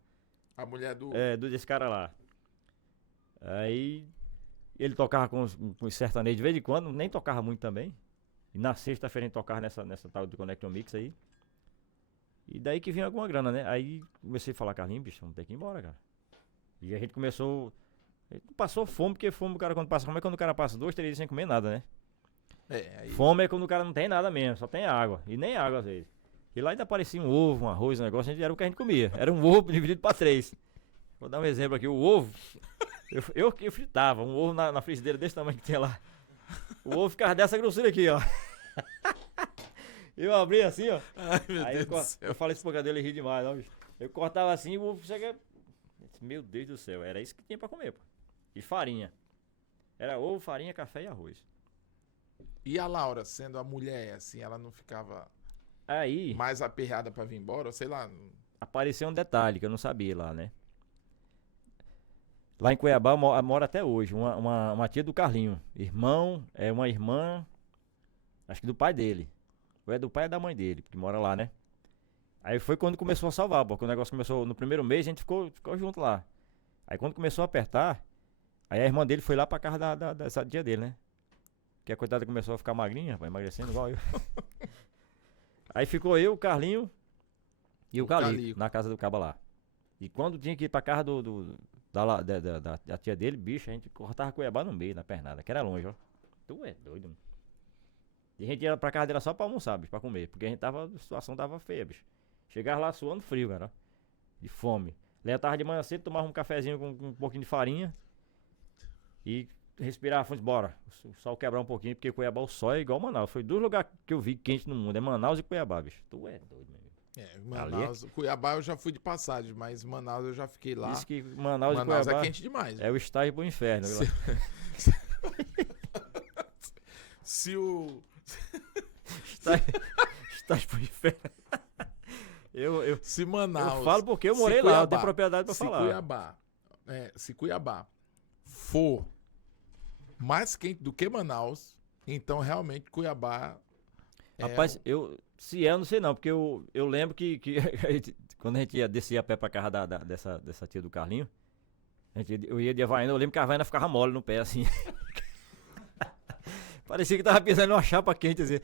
A mulher do... Desse cara lá. Aí ele tocava com os sertanejos de vez em quando, nem tocava muito também. E na sexta-feira a gente tocava nessa tal de Connection Mix aí. E daí que vinha alguma grana, né? Aí comecei a falar, Carlinhos, bicho, vamos ter que ir embora, cara. E a gente começou. A gente passou fome, porque fome o cara quando passa fome é quando o cara passa 2, 3 dias sem comer nada, né? Aí... Fome é quando o cara não tem nada mesmo, só tem água. E nem água às vezes. E lá ainda aparecia um ovo, um arroz, um negócio, era o que a gente comia. Era um ovo dividido pra 3. Vou dar um exemplo aqui, o ovo. Eu fritava um ovo na frigideira desse tamanho que tinha lá. O ovo ficava dessa grossura aqui, ó. Eu abri assim, ó. Ai, meu Aí Deus do eu céu. falei isso pro cara dele, ele ri demais, não, bicho. Eu cortava assim, o ovo chega. Meu Deus do céu, era isso que tinha pra comer, pô. E farinha. Era ovo, farinha, café e arroz. E a Laura, sendo a mulher, assim, ela não ficava Aí mais aperreada pra vir embora? Ou sei lá... apareceu um detalhe que eu não sabia lá, né? Lá em Cuiabá mora até hoje uma tia do Carlinho. Irmão, é uma irmã, acho que do pai dele. Ou é do pai ou da mãe dele, que mora lá, né? Aí foi quando começou a salvar, porque o negócio começou no primeiro mês, a gente ficou junto lá. Aí quando começou a apertar, aí a irmã dele foi lá pra casa dessa tia dele, né? Que a coitada começou a ficar magrinha, rapaz, emagrecendo igual eu. Aí ficou eu, o Carlinho e o Calico na casa do caba lá. E quando tinha que ir pra casa da tia dele, bicho, a gente cortava Cuiabá no meio, na pernada, que era longe, ó. Tu é doido, mano. E a gente ia pra casa dela só pra almoçar, bicho, pra comer. Porque a situação tava feia, bicho. Chegava lá suando frio, cara, ó. De fome. Levantava de manhã cedo, tomava um cafezinho com um pouquinho de farinha. E respirava fundo, bora. O sol quebrar um pouquinho, porque Cuiabá o sol é igual Manaus. Foi 2 lugares que eu vi quente no mundo, é Manaus e Cuiabá, bicho. Tu é doido, meu amigo. Manaus, Cuiabá eu já fui de passagem, mas Manaus eu já fiquei lá. Diz que Manaus e Manaus Cuiabá é quente demais. é o estágio pro inferno. viu lá? Se o... Estágio pro inferno. Se Manaus... Eu falo porque eu se morei lá, eu Cuiabá- tenho propriedade pra se falar. Se Cuiabá for mais quente do que Manaus, então realmente Cuiabá é Rapaz, se é, eu não sei não, porque eu lembro que quando a gente descia a pé pra casa dessa tia do Carlinho, eu ia de Havaiana, eu lembro que a Havaiana ficava mole no pé, assim. Parecia que tava pisando numa chapa quente, assim.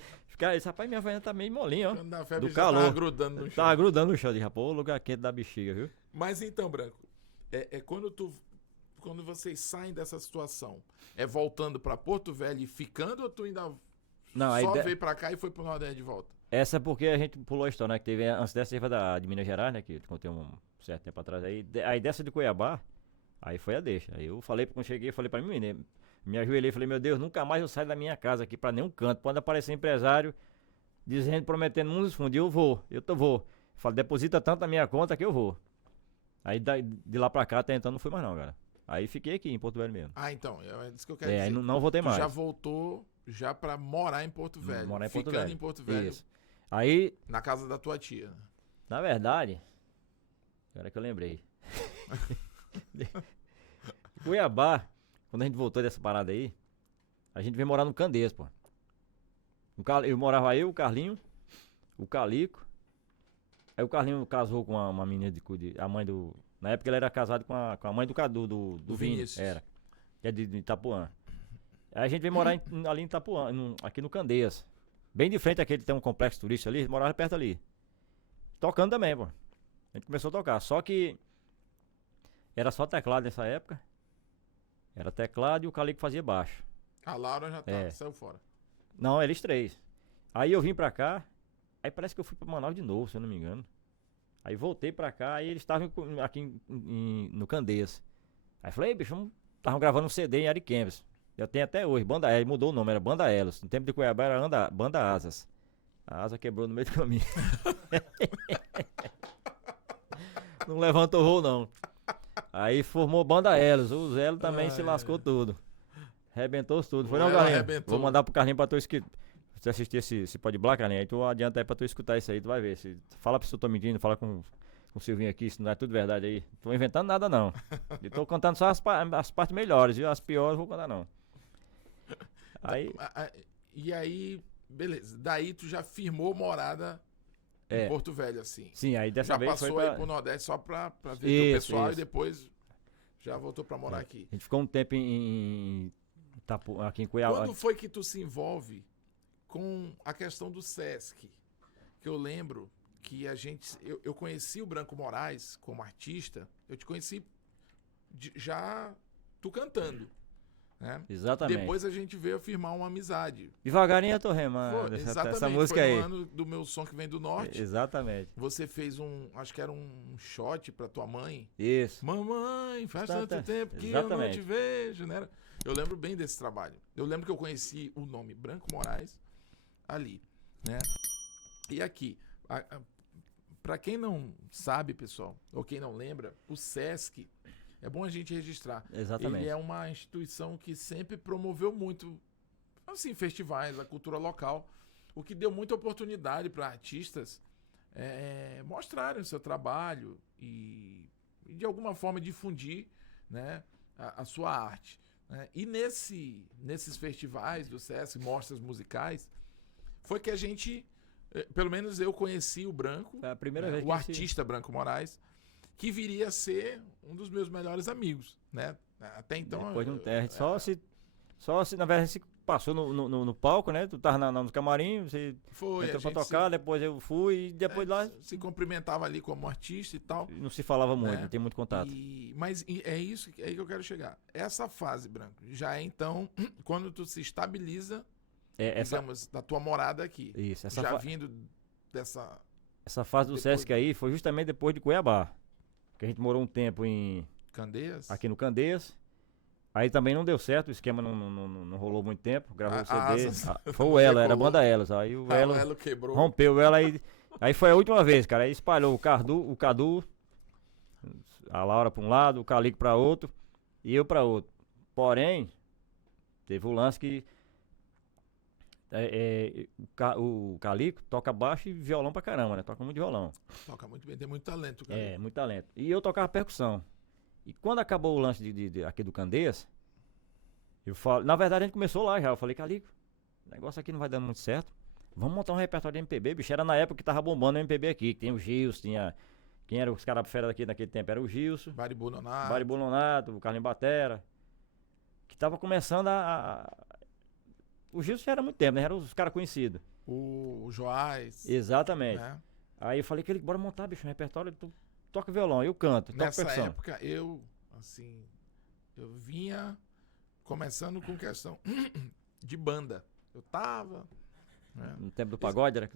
Esse rapaz, minha Havaiana tá meio molinha, ó. quando dá febre do já calor. tava grudando no chão. Tava grudando no chão, de rapaz, o lugar quente da bexiga, viu? Mas então, Branco, quando vocês saem dessa situação, é voltando pra Porto Velho e ficando, ou tu ainda Não, só veio pra cá e foi pro Nordeste de volta? Essa é porque a gente pulou a história, né? Que teve antes dessa teve a de Minas Gerais, né? Que eu te contei um certo tempo atrás aí. Aí dessa de Cuiabá, aí foi a deixa. Aí eu falei, quando cheguei, eu falei pra mim, né? Me ajoelhei e falei, meu Deus, nunca mais eu saio da minha casa aqui pra nenhum canto. Pode aparecer empresário dizendo, prometendo mundos fundos. Eu vou. Falei, deposita tanto na minha conta que eu vou. Aí de lá pra cá, até então, não fui mais não, cara. Aí fiquei aqui em Porto Velho mesmo. Ah, então, é isso que eu quero Aí dizer. não voltei Tu mais. já voltou já pra morar em Porto Velho. Morar em Porto ficando Velho. em Porto Velho, Isso. Aí, na casa da tua tia. na verdade, agora que eu lembrei. Cuiabá, quando a gente voltou dessa parada aí, a gente veio morar no Candeias, pô. Eu morava o Carlinho, o Calico. Aí o Carlinho casou com uma menina a mãe do... Na época ele era casado com a mãe do Vini, Vinícius. era. Que é de Itapuã. Aí a gente veio morar ali em Itapuã, aqui no Candeias. Bem de frente àquele, tem um complexo turístico ali, morava perto ali. Tocando também, pô. A gente começou a tocar, só que era só teclado nessa época. Era teclado e o Calico fazia baixo. A Laura já saiu fora. Não, eles 3. Aí eu vim pra cá, aí parece que eu fui pra Manaus de novo, se eu não me engano. Aí voltei pra cá, aí eles estavam aqui no Candeias. Aí falei, bicho, estavam gravando um CD em Ariquemes. Eu tenho até hoje, Banda Elos, mudou o nome, era Banda Elos. No tempo de Cuiabá era Banda Asas. A asa quebrou no meio do caminho. Não levantou voo, não. Aí formou Banda Elos. O Zelo também se lascou tudo. Arrebentou tudo. Foi O não, Elo Carlinhos? arrebentou. Vou mandar pro Carlinhos pra tu escutar. Você assistir esse Pode Blá, Carlinhos, aí tu adianta aí pra tu escutar isso aí, tu vai ver. Fala se eu tô mentindo, fala com o Silvinho aqui, se não é tudo verdade aí. Tô inventando nada não. Eu tô contando só as partes melhores, viu? As piores eu vou contar não. Aí... E aí, beleza. Daí tu já firmou morada em Porto Velho, assim. Sim, aí dessa já vez passou foi aí pro Nordeste só pra ver o pessoal e depois já voltou pra morar aqui. A gente ficou um tempo aqui em Cuiabá. Quando foi que tu se envolve com a questão do Sesc? Que eu lembro que eu conheci o Branco Moraes como artista, eu te conheci já tu cantando, né? Exatamente. Depois a gente veio firmar uma amizade. Devagarinho eu tô remando. Exatamente, essa música foi aí. no ano do Meu Som Que Vem do Norte. Exatamente. Você fez acho que era um shot pra tua mãe. Isso. Mamãe, faz tanto tempo que eu não te vejo, né? Eu lembro bem desse trabalho. Eu lembro que eu conheci o nome Branco Moraes ali, né? E aqui, pra quem não sabe, pessoal, ou quem não lembra, o Sesc, é bom a gente registrar. Exatamente. Ele é uma instituição que sempre promoveu muito, assim, festivais, a cultura local, o que deu muita oportunidade para artistas mostrarem o seu trabalho e de alguma forma difundir, né, a sua arte. Né? E nesses festivais do Sesc, mostras musicais, foi que a gente, pelo menos eu conheci o Branco, a primeira vez o artista Branco Moraes, que viria a ser um dos meus melhores amigos, né? Até então... Depois de um teste, só se na verdade se passou no palco, né? Tu tava no camarim, você entrou pra tocar, depois eu fui e depois lá... Se cumprimentava ali como artista e tal. Não se falava muito, né? Não tem muito contato. Mas é isso aí que eu quero chegar. Essa fase, Branco, já é então quando tu se estabiliza, digamos, da tua morada aqui. Isso, já vindo dessa... Essa fase do Sesc aí foi justamente depois de Cuiabá. Que a gente morou um tempo em... Candeias? Aqui no Candeias. Aí também não deu certo, o esquema não rolou muito tempo. Gravou o CD. Foi o Elo, era a banda Elos. Aí o Elo quebrou. Rompeu o Elo aí foi a última vez, cara. Aí espalhou o Cadu, a Laura pra um lado, o Calico pra outro e eu pra outro. Porém, teve o lance que o Calico toca baixo e violão pra caramba, né? Toca muito violão. Toca muito bem, tem muito talento, cara. Muito talento. E eu tocava percussão. E quando acabou o lance aqui do Candeias, na verdade a gente começou lá já. Eu falei, Calico, o negócio aqui não vai dando muito certo. Vamos montar um repertório de MPB, bicho. Era na época que tava bombando o MPB aqui, que tem o Gilson, quem era os caras fera daqui naquele tempo? Era o Gilson. Baribu Nonato, o Carlinhos Batera. Que tava começando O Gilson já era há muito tempo, né? Eram os caras conhecidos. O Joás. Exatamente. Né? Aí eu falei que ele, bora montar, bicho, um repertório, tu toca violão, eu canto, Nessa percussão. época, eu vinha começando com questão de banda. Eu tava... Né? No tempo do pagode, era?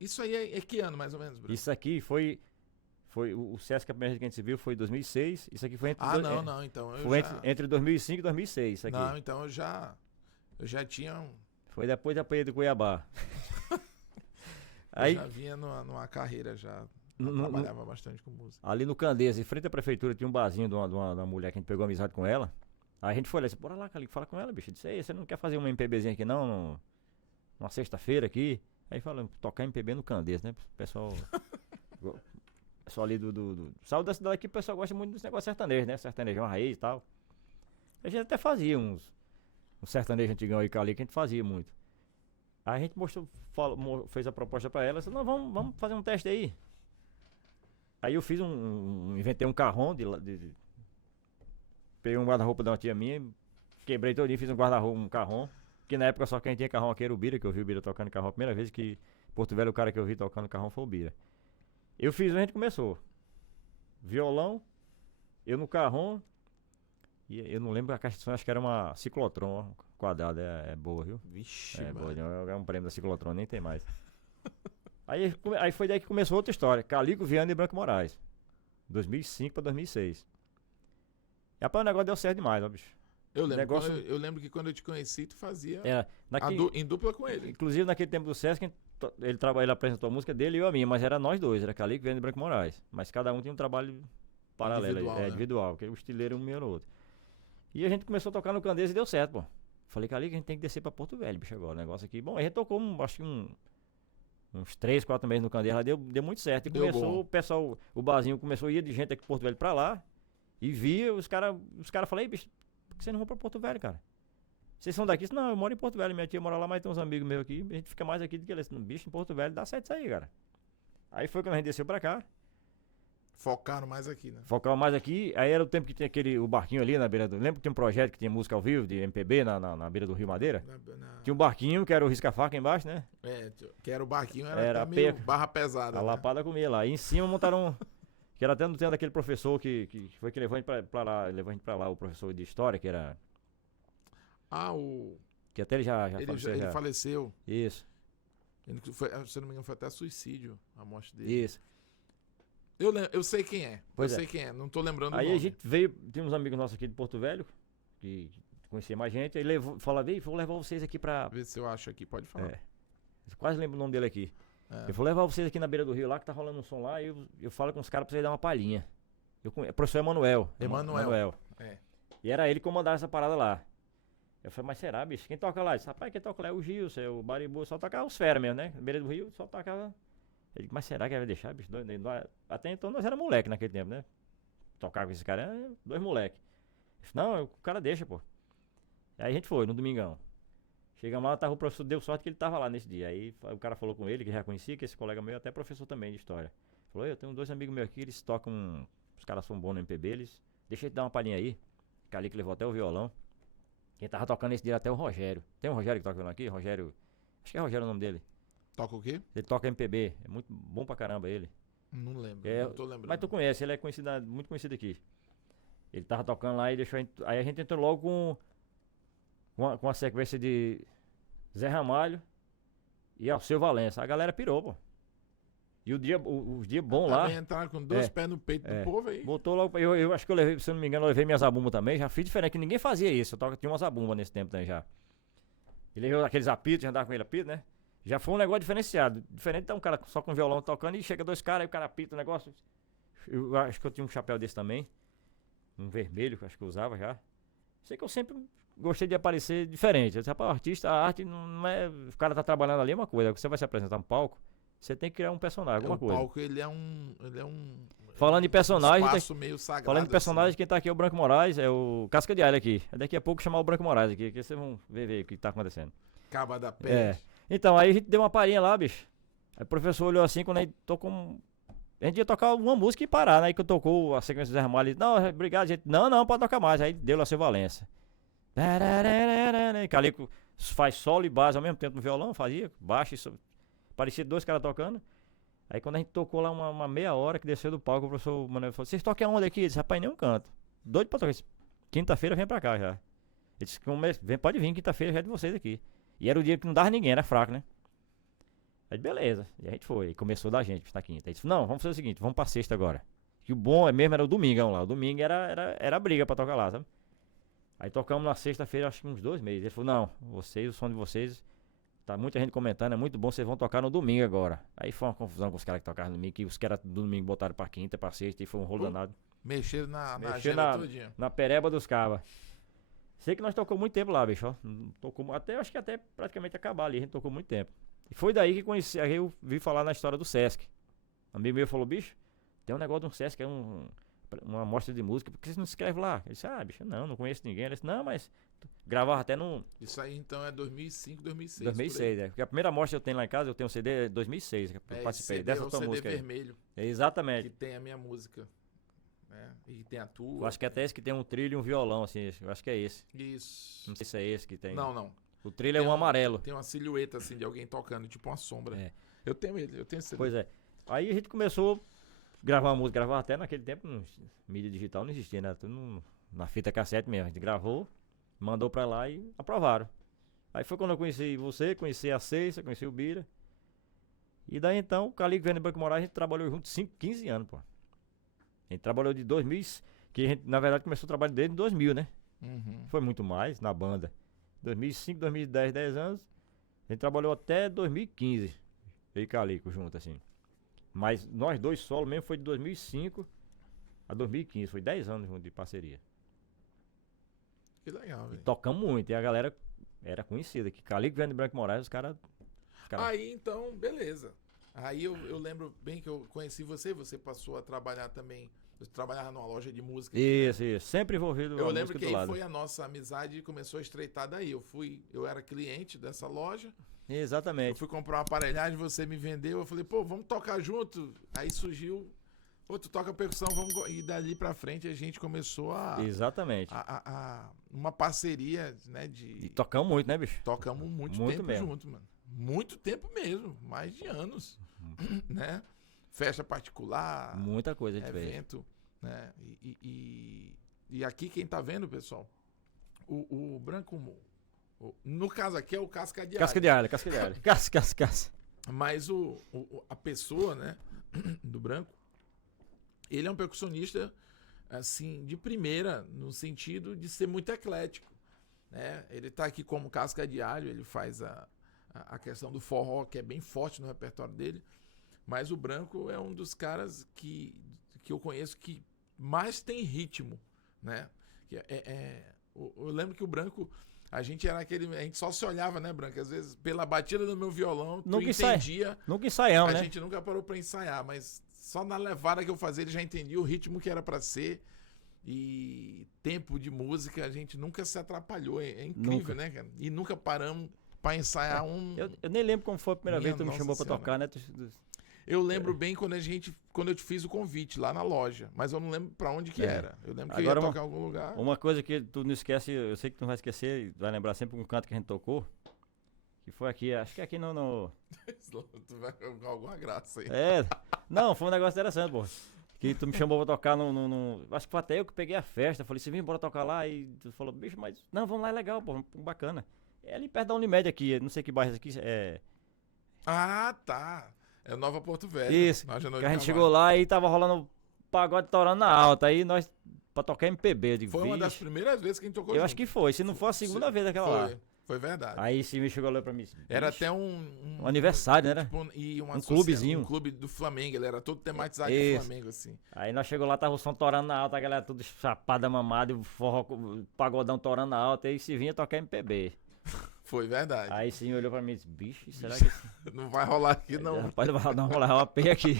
Isso aí é que ano, mais ou menos, Bruno? Isso aqui foi o Sesc, a primeira vez que a gente se viu foi em 2006. Isso aqui foi entre... não, então foi entre 2005 e 2006, isso aqui. Não, então eu já tinha... Foi depois da Peia do Cuiabá. Aí, eu já vinha numa carreira já... trabalhava bastante com música. Ali no Candeias, em frente à prefeitura, tinha um barzinho de uma mulher que a gente pegou amizade com ela. Aí a gente foi lá e disse, bora lá, Calico, fala com ela, bicho. Eu disse, ei, você não quer fazer uma MPBzinha aqui não? Numa sexta-feira aqui? Aí falando, tocar MPB no Candeias, né? Pessoal ali Saúde da cidade aqui, o pessoal gosta muito desse negócio sertanejo, né? Sertanejão raiz e tal. A gente até fazia um sertanejo antigão aí, Calico, que a gente fazia muito. Aí a gente fez a proposta pra ela, disse, não, vamos fazer um teste aí. Aí eu fiz inventei um carrom peguei um guarda-roupa de uma tia minha, quebrei todinho, fiz um guarda-roupa, um carrom, que na época só quem tinha carrom aqui era o Bira, que eu vi o Bira tocando carrom a primeira vez, que Porto Velho o cara que eu vi tocando carrom foi o Bira. Eu fiz e a gente começou. Violão, eu no carrom, e eu não lembro a caixa de som, acho que era uma Ciclotron quadrada, é boa, viu? Vixe, boa, é um prêmio da Ciclotron, nem tem mais. Aí foi daí que começou outra história. Calico, Viana e Branco Moraes. 2005 pra 2006. E rapaz, o negócio deu certo demais, ó, bicho. Eu lembro que quando eu te conheci, tu fazia em dupla com ele. Inclusive naquele tempo do Sesc, ele apresentou a música dele e eu a minha, mas era nós dois, era Calico, Viana e Branco Moraes. Mas cada um tinha um trabalho paralelo, individual, né? Porque o estileiro um meio no outro. E a gente começou a tocar no Candeias e deu certo, pô. Falei, Calico, a gente tem que descer pra Porto Velho, bicho, agora, o negócio aqui. Bom, a gente tocou, acho que uns 3, 4 meses no Candeeiro, lá deu muito certo. E Deu começou, bom. o pessoal, o barzinho começou a ir de gente aqui de Porto Velho pra lá. E via, os caras falaram, "Ei, bicho, por que vocês não vão pra Porto Velho, cara? Vocês são daqui?" Não, eu moro em Porto Velho, minha tia mora lá, mas tem uns amigos meus aqui. A gente fica mais aqui do que eles. Bicho, em Porto Velho dá certo isso aí, cara. Aí foi quando a gente desceu pra cá. Focaram mais aqui, né? Focava mais aqui, aí era o tempo que tinha o barquinho ali na beira do... Lembra que tinha um projeto que tinha música ao vivo, de MPB, na beira do Rio Madeira? Tinha um barquinho, que era o risca-faca embaixo, né? Que era o barquinho, era Era até meio peca. barra pesada, A né? lapada comia lá. E em cima montaram que era até no tempo daquele professor que foi que levou a gente pra lá, o professor de história, que era... Que até ele já faleceu. Ele faleceu. Isso, Se eu não me engano, foi até suicídio a morte dele. isso. Eu sei quem é. Pois eu é. sei quem é. Não tô lembrando Aí o nome. a gente veio, tem uns amigos nossos aqui de Porto Velho, que conhecia mais gente, aí falava, vou levar vocês aqui pra... Vê se eu acho aqui, pode falar. É. Eu quase lembro o nome dele aqui. É. Eu vou levar vocês aqui na beira do rio lá, que tá rolando um som lá, e eu falo com os caras pra vocês dar uma palhinha. Professor Emanuel. Emanuel. É. E era ele que comandava essa parada lá. Eu falei, mas será, bicho? Quem toca lá? Ele disse, rapaz, quem toca lá é o Gilson, é o Baribu, só tocava os feras mesmo, né? Na beira do rio, só tocava... Ele disse, mas será que vai deixar, bicho? Até então nós era moleque naquele tempo, né? Tocava com esse cara, 2 moleque. Eu disse, não, o cara deixa, pô. Aí a gente foi, no domingão. Chegamos lá, o professor deu sorte que ele tava lá nesse dia. Aí o cara falou com ele, que já conhecia, que esse colega meu é até professor também de história. Falou, eu tenho 2 amigos meus aqui, eles tocam... Os caras são bons no MPB, deixa eu te dar uma palhinha aí. O ali que levou até o violão. Quem tava tocando esse dia até o Rogério. Tem um Rogério que toca violão aqui? Rogério... Acho que é Rogério o nome dele. Toca o quê? Ele toca MPB, é muito bom pra caramba ele. Não lembro, É, não tô lembrando. Mas tu conhece, ele é conhecido, muito conhecido aqui. Ele tava tocando lá e deixou aí a gente entrou logo com a sequência de Zé Ramalho e Alceu Valença. A galera pirou, pô. E os dias bons lá. Também entrar com 2 pés no peito do povo aí. Botou logo. Eu acho que eu levei, se eu não me engano, eu levei minha zabumba também. Já fiz diferente, que ninguém fazia isso. Tinha uma zabumba nesse tempo também já. E levei aqueles apitos, já andava com ele apito, né? Já foi um negócio diferenciado. Diferente de um cara só com violão tocando e chega 2 caras, aí o cara apita o negócio. Eu acho que eu tinha um chapéu desse também. Um vermelho, que eu acho que eu usava já. Sei que eu sempre gostei de aparecer diferente. Eu disse, rapaz, artista, a arte não é. O cara tá trabalhando ali é uma coisa. Você vai se apresentar no palco, você tem que criar um personagem, alguma coisa. O palco, ele é um Falando de personagem. Um espaço meio sagrado. Falando de personagem, assim. Quem tá aqui é o Branco Moraes, é o Casca de Alho aqui. Daqui a pouco chamar o Branco Moraes aqui, que vocês vão ver o que tá acontecendo. Caba da pele. Então, aí a gente deu uma palhinha lá, bicho. Aí o professor olhou assim, quando a gente tocou A gente ia tocar uma música e parar, né? Aí que eu tocou a sequência do Zé Ramalho, ele, não, obrigado, gente. Não, pode tocar mais. Aí deu lá seu Valença. Calico faz solo e base ao mesmo tempo no violão, fazia, baixo e parecia 2 caras tocando. Aí quando a gente tocou lá uma meia hora que desceu do palco, o professor Manuel falou, vocês tocam aonde aqui? Eu disse, rapaz, nenhum canto. Doido pra tocar. Quinta-feira vem pra cá já. Ele disse, pode vir, quinta-feira já é de vocês aqui. E era o dia que não dava ninguém, era fraco, né? Aí beleza, e a gente foi, e começou da gente na quinta. Aí disse, não, vamos fazer o seguinte, vamos pra sexta agora. Que o bom mesmo era o domingão lá, o domingo era briga pra tocar lá, sabe? Aí tocamos na sexta-feira, acho que uns 2 meses. Ele falou, não, vocês, o som de vocês, tá muita gente comentando, é muito bom, vocês vão tocar no domingo agora. Aí foi uma confusão com os caras que tocaram no domingo, que os caras do domingo botaram pra quinta, pra sexta, e foi um rolo danado. Mexeram na Mexeram todinha. na pereba dos cabas. Sei que nós tocamos muito tempo lá, bicho, ó. Acho que até praticamente acabar ali, a gente tocou muito tempo. E foi daí que conheci, aí eu vi falar na história do Sesc. Um amigo meu falou, bicho, tem um negócio de um Sesc, é uma amostra de música, por que você não escreve lá? Ele disse, bicho, não conheço ninguém. Ele disse, não, mas gravava até no... Isso aí então é 2005, 2006. 2006, Porque a primeira amostra que eu tenho lá em casa, eu tenho um CD 2006, que eu participei dessa tua música aí. vermelho. Exatamente. Que tem a minha música. Né? E tem a tua. Eu acho que até esse que tem um trilho e um violão, assim, eu acho que é esse. Isso. Não sei se é esse que tem. Não. O trilho é um amarelo. Tem uma silhueta assim de alguém tocando, tipo uma sombra. É. Eu tenho esse CD. Pois é. Aí a gente começou a gravar uma música, gravava até naquele tempo, mídia digital não existia, né? Tudo na fita cassete mesmo. A gente gravou, mandou pra lá e aprovaram. Aí foi quando eu conheci você, conheci a Ceissa, conheci o Bira. E daí então, o Calico e o Branco Moraes, a gente trabalhou juntos 15 anos, pô. A gente trabalhou de 2000, que a gente, na verdade, começou o trabalho dele em 2000, né? Uhum. Foi muito mais na banda. 2005, 2010, 10 anos. A gente trabalhou até 2015. Eu e Calico junto, assim. Mas nós dois solo mesmo foi de 2005 a 2015. Foi 10 anos junto de parceria. Que legal, E velho. tocamos muito. E a galera era conhecido aqui. Calico Verne Branco Moraes, os caras... Aí, então, beleza. Aí eu lembro bem que eu conheci você passou a trabalhar também. Você trabalhava numa loja de música. Isso, isso. Sempre envolvido Eu com a lembro música que do aí lado. foi a nossa amizade e começou a estreitar daí. Eu era cliente dessa loja. Eu Exatamente. fui comprar uma aparelhagem, você me vendeu. Eu falei, pô, vamos tocar junto. Aí surgiu, pô, tu toca percussão, e dali pra frente a gente começou Exatamente. uma parceria, né, E tocamos muito, né, bicho? tocamos muito tempo mesmo. junto, mano. Muito tempo mesmo, mais de anos, né? Festa particular, Muita coisa a gente fez. evento, né? E aqui quem tá vendo, pessoal, o Branco, no caso aqui é o Casca de Casca Alho. de alho, casca de alho. Casca. Mas a pessoa, né, do Branco, ele é um percussionista, assim, de primeira, no sentido de ser muito eclético, né? Ele tá aqui como Casca de Alho, ele faz a questão do forró, que é bem forte no repertório dele, mas o Branco é um dos caras que eu conheço que mais tem ritmo, né? Eu lembro que o Branco... A gente só se olhava, né, Branco? Às vezes, pela batida do meu violão, tu entendia. Nunca ensaiamos, A né? gente nunca parou pra ensaiar, mas só na levada que eu fazia ele já entendia o ritmo que era pra ser. E tempo de música, a gente nunca se atrapalhou. É incrível, Nunca. né, cara? E nunca paramos pra ensaiar Eu nem lembro como foi a primeira Minha vez que tu me Nossa chamou pra Senhora. tocar, né? Eu lembro bem quando eu te fiz o convite lá na loja, mas eu não lembro pra onde que É. era. Eu lembro que Agora eu ia tocar em algum lugar. Uma coisa que tu não esquece, eu sei que tu não vai esquecer, vai lembrar sempre um canto que a gente tocou, que foi aqui, acho que aqui no... Tu vai com alguma graça aí. Não, foi um negócio interessante, pô. Que tu me chamou pra tocar acho que foi até eu que peguei a festa, eu falei, você vem bora tocar lá, e tu falou, bicho, mas, não, vamos lá, é legal, pô, bacana. É ali perto da Unimed aqui, não sei que bairro aqui, Ah, tá. É Nova Porto Velho. Isso, Na Janô que de a gente Camargo. chegou lá e tava rolando pagode torando na alta, aí nós, pra tocar MPB, eu digo, Foi uma das vixe, primeiras vezes que a gente tocou eu junto. acho que foi, se não for a segunda vez daquela lá. Foi verdade. Aí sim me chegou lá pra mim. Era bicho, até um aniversário, né? tipo, e uma Um clubezinho. Um clube do Flamengo, ele era todo tematizado do Isso. Flamengo, assim. Aí nós chegou lá, tava o som torando na alta, a galera tudo chapada, mamada, e o forró, o pagodão torando na alta, aí se vinha tocar MPB. Foi verdade. Aí sim olhou pra mim e disse, bicho, será que... Não vai rolar aqui, não. Rapaz, vai dar uma peia aqui.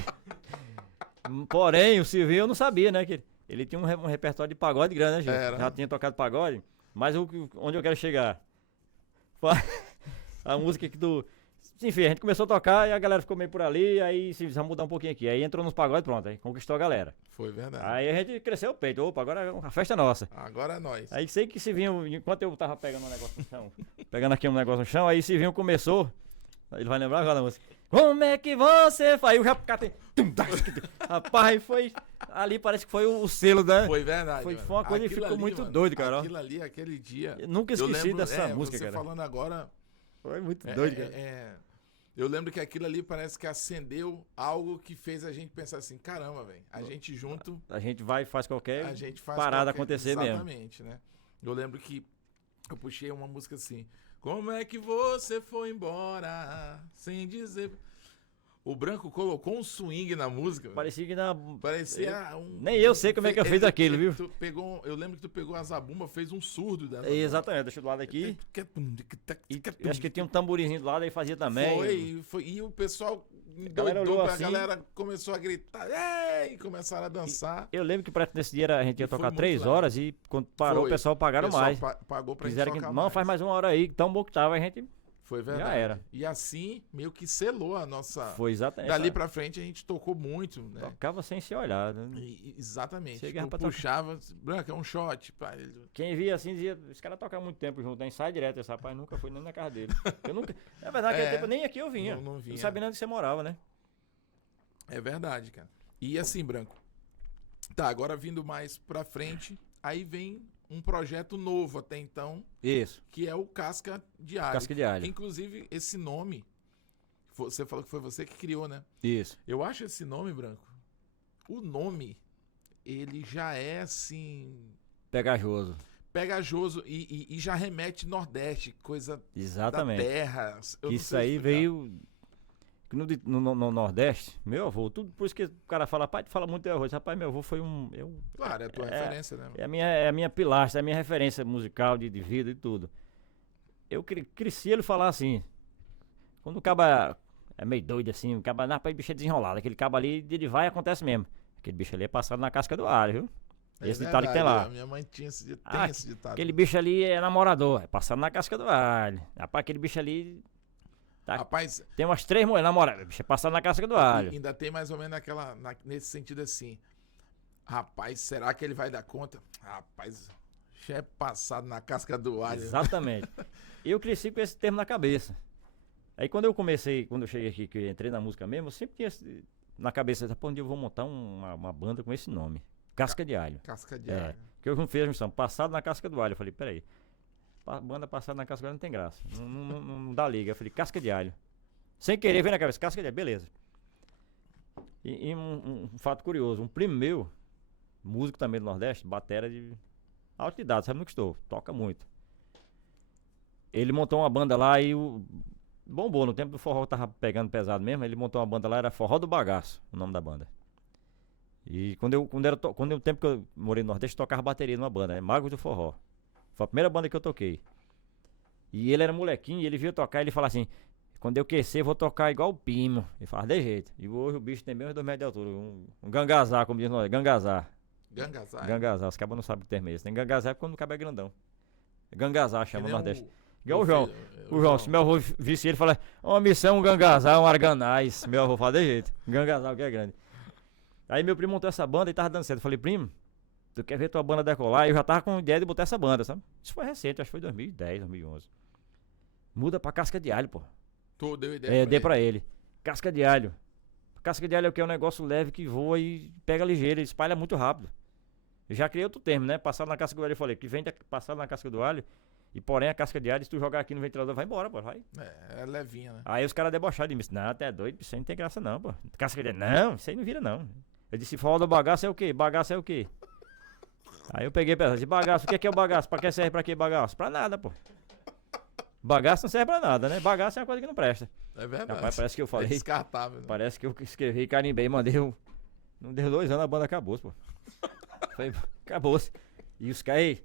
Porém, o Silvinho eu não sabia, né? Que ele tinha um repertório de pagode grande, né, gente? Era. Já tinha tocado pagode. Mas onde eu quero chegar? A música que tu... Enfim, a gente começou a tocar e a galera ficou meio por ali, aí sim, vamos mudar um pouquinho aqui. Aí entrou nos pagodes, pronto, aí conquistou a galera. Foi verdade. Aí a gente cresceu o peito, opa, agora a festa é nossa. Agora é nós. Aí sei que se vinha, enquanto eu tava pegando um negócio no chão, pegando aqui um negócio no chão, aí se vinha começou, ele vai lembrar agora da música. Como é que você faz? Eu já catei. Rapaz, foi. Ali parece que foi o selo, né? Foi verdade. Foi mano. uma coisa que Aquilo ficou ali, muito mano, doido, cara. Aquilo ali, aquele dia. Eu nunca eu esqueci lembro, dessa música, você cara. falando agora. Foi muito doido, cara. Eu lembro que aquilo ali parece que acendeu algo que fez a gente pensar assim: caramba, velho, a gente junto. A gente vai e faz qualquer A gente faz parada acontecer mesmo. Exatamente, né? Eu lembro que eu puxei uma música assim: como é que você foi embora sem dizer. O Branco colocou um swing na música. velho. Parecia que na. Parecia um. Nem eu sei como é que eu fiz aquilo, viu? Eu lembro que tu pegou a zabumba, fez um surdo dessa. Exatamente, deixa do lado aqui. E acho que tinha um tamborinzinho do lado aí fazia também. Foi. E o pessoal galera doidou, olhou a assim. galera começou a gritar, ei! E começaram a dançar. Eu lembro que nesse dia a gente ia E foi tocar muito 3 legal. horas e quando parou Foi. o pessoal pagaram O pessoal mais. Pagou pra Fizeram gente que tocar não, faz mais uma hora aí, tão bom que tava, a gente Foi verdade. já era. E assim, meio que selou a nossa... Foi exatamente. Dali pra frente a gente tocou muito, né? Tocava sem se olhar. Né? Exatamente. Chegava Tipo, pra tocar. puxava, Branco, é um shot. Pá. Quem via assim dizia, os caras tocam muito tempo junto, né? Ensaio direto, esse rapaz nunca foi nem na casa dele. Eu nunca. É verdade, naquele tempo nem aqui eu vinha. Não vinha. Não sabia nem onde você morava, né? É verdade, cara. E assim, Branco. Tá, agora vindo mais pra frente, aí vem um projeto novo até então, Isso. que é o Casca de Alho. Casca de alho. Inclusive, esse nome, você falou que foi você que criou, né? Isso. Eu acho esse nome, Branco, o nome, ele já é assim, Pegajoso. pegajoso e já remete Nordeste, coisa Exatamente. da terra. Eu não Isso sei aí explicar. veio no Nordeste, meu avô, tudo por isso que o cara fala, pai, tu fala muito teu avô. Rapaz, meu avô foi Claro, é a tua referência, né? é a minha pilastra, é a minha referência musical de vida e tudo. eu cresci ele falar assim. Quando o caba é meio doido assim, o caba, não, bicho é desenrolado. Aquele caba ali, ele vai e acontece mesmo. Aquele bicho ali é passado na casca do alho, viu? Esse ditado que tem lá. A minha mãe tinha esse, esse ditado. Aquele bicho ali é namorador, é passado na casca do alho. Rapaz, aquele bicho ali. Tá, rapaz, tem umas 3 mulheres namoradas, bicho é passado na casca do alho. Ainda tem mais ou menos nesse sentido assim. Rapaz, será que ele vai dar conta? Rapaz, já é passado na casca do alho. Exatamente. Eu cresci com esse termo na cabeça. Aí quando eu cheguei aqui, que eu entrei na música mesmo, eu sempre tinha na cabeça, pô, um dia eu vou montar uma banda com esse nome. Casca de Alho. Casca de Alho. Que eu não fiz a missão, passado na casca do alho. Eu falei, peraí, banda passada na casca do alho não tem graça. Não dá liga. Eu falei, Casca de Alho. Sem querer, veio na cabeça, Casca de Alho, beleza. E um fato curioso, um primo meu, músico também do Nordeste, batera de alta idade, sabe no que estou, toca muito. Ele montou uma banda lá e bombou, no tempo do forró tava pegando pesado mesmo, ele montou uma banda lá, era Forró do Bagaço, o nome da banda. E quando o tempo que eu morei no Nordeste, eu tocava bateria numa banda, Magos do Forró. Foi a primeira banda que eu toquei. E ele era molequinho, e ele veio tocar, e ele falava assim, quando eu crescer, eu vou tocar igual o Pino. Ele fala, de jeito. E hoje o bicho tem menos de 2 metros de altura, um gangazá, como diz nós, gangazá. Gangazá, os cabas não sabem o termo é esse. Tem gangazá é quando o cabo é grandão. Gangazá chama no Nordeste. Igual o João. O João, se meu avô visse ele, fala, uma missão, um gangazá, um arganaz. Meu avô fala, de jeito. Gangazá, o que é grande. Aí meu primo montou essa banda e tava dando certo. Eu falei, primo, tu quer ver tua banda decolar? E eu já tava com ideia de botar essa banda, sabe? Isso foi recente, acho que foi 2010, 2011. Muda pra Casca de Alho, pô. Tu deu ideia dei pra ele. Casca de Alho. Casca de Alho é o que? É um negócio leve que voa e pega ligeiro, ele espalha muito rápido. Eu já criei outro termo, né? Passado na casca do alho, eu falei, que vem passado na casca do alho, e porém a casca de alho, se tu jogar aqui no ventilador, vai embora, pô, vai. É levinha, né? Aí os caras debocharam de mim, não, até doido, isso aí não tem graça não, pô. Casca de alho, não, isso aí não vira não. Eu disse, forró do bagaço é o quê? Bagaço é o quê? Aí eu peguei pra disse, bagaço, o que é o bagaço? Pra que serve pra quê bagaço? Pra nada, pô. Bagaço não serve pra nada, né? Bagaço é uma coisa que não presta. É verdade. Rapaz, parece que eu falei. É descartável. Né? Parece que eu escrevi e carimbei, mandei não deu 2 anos, a banda acabou, pô. Acabou-se. E os caras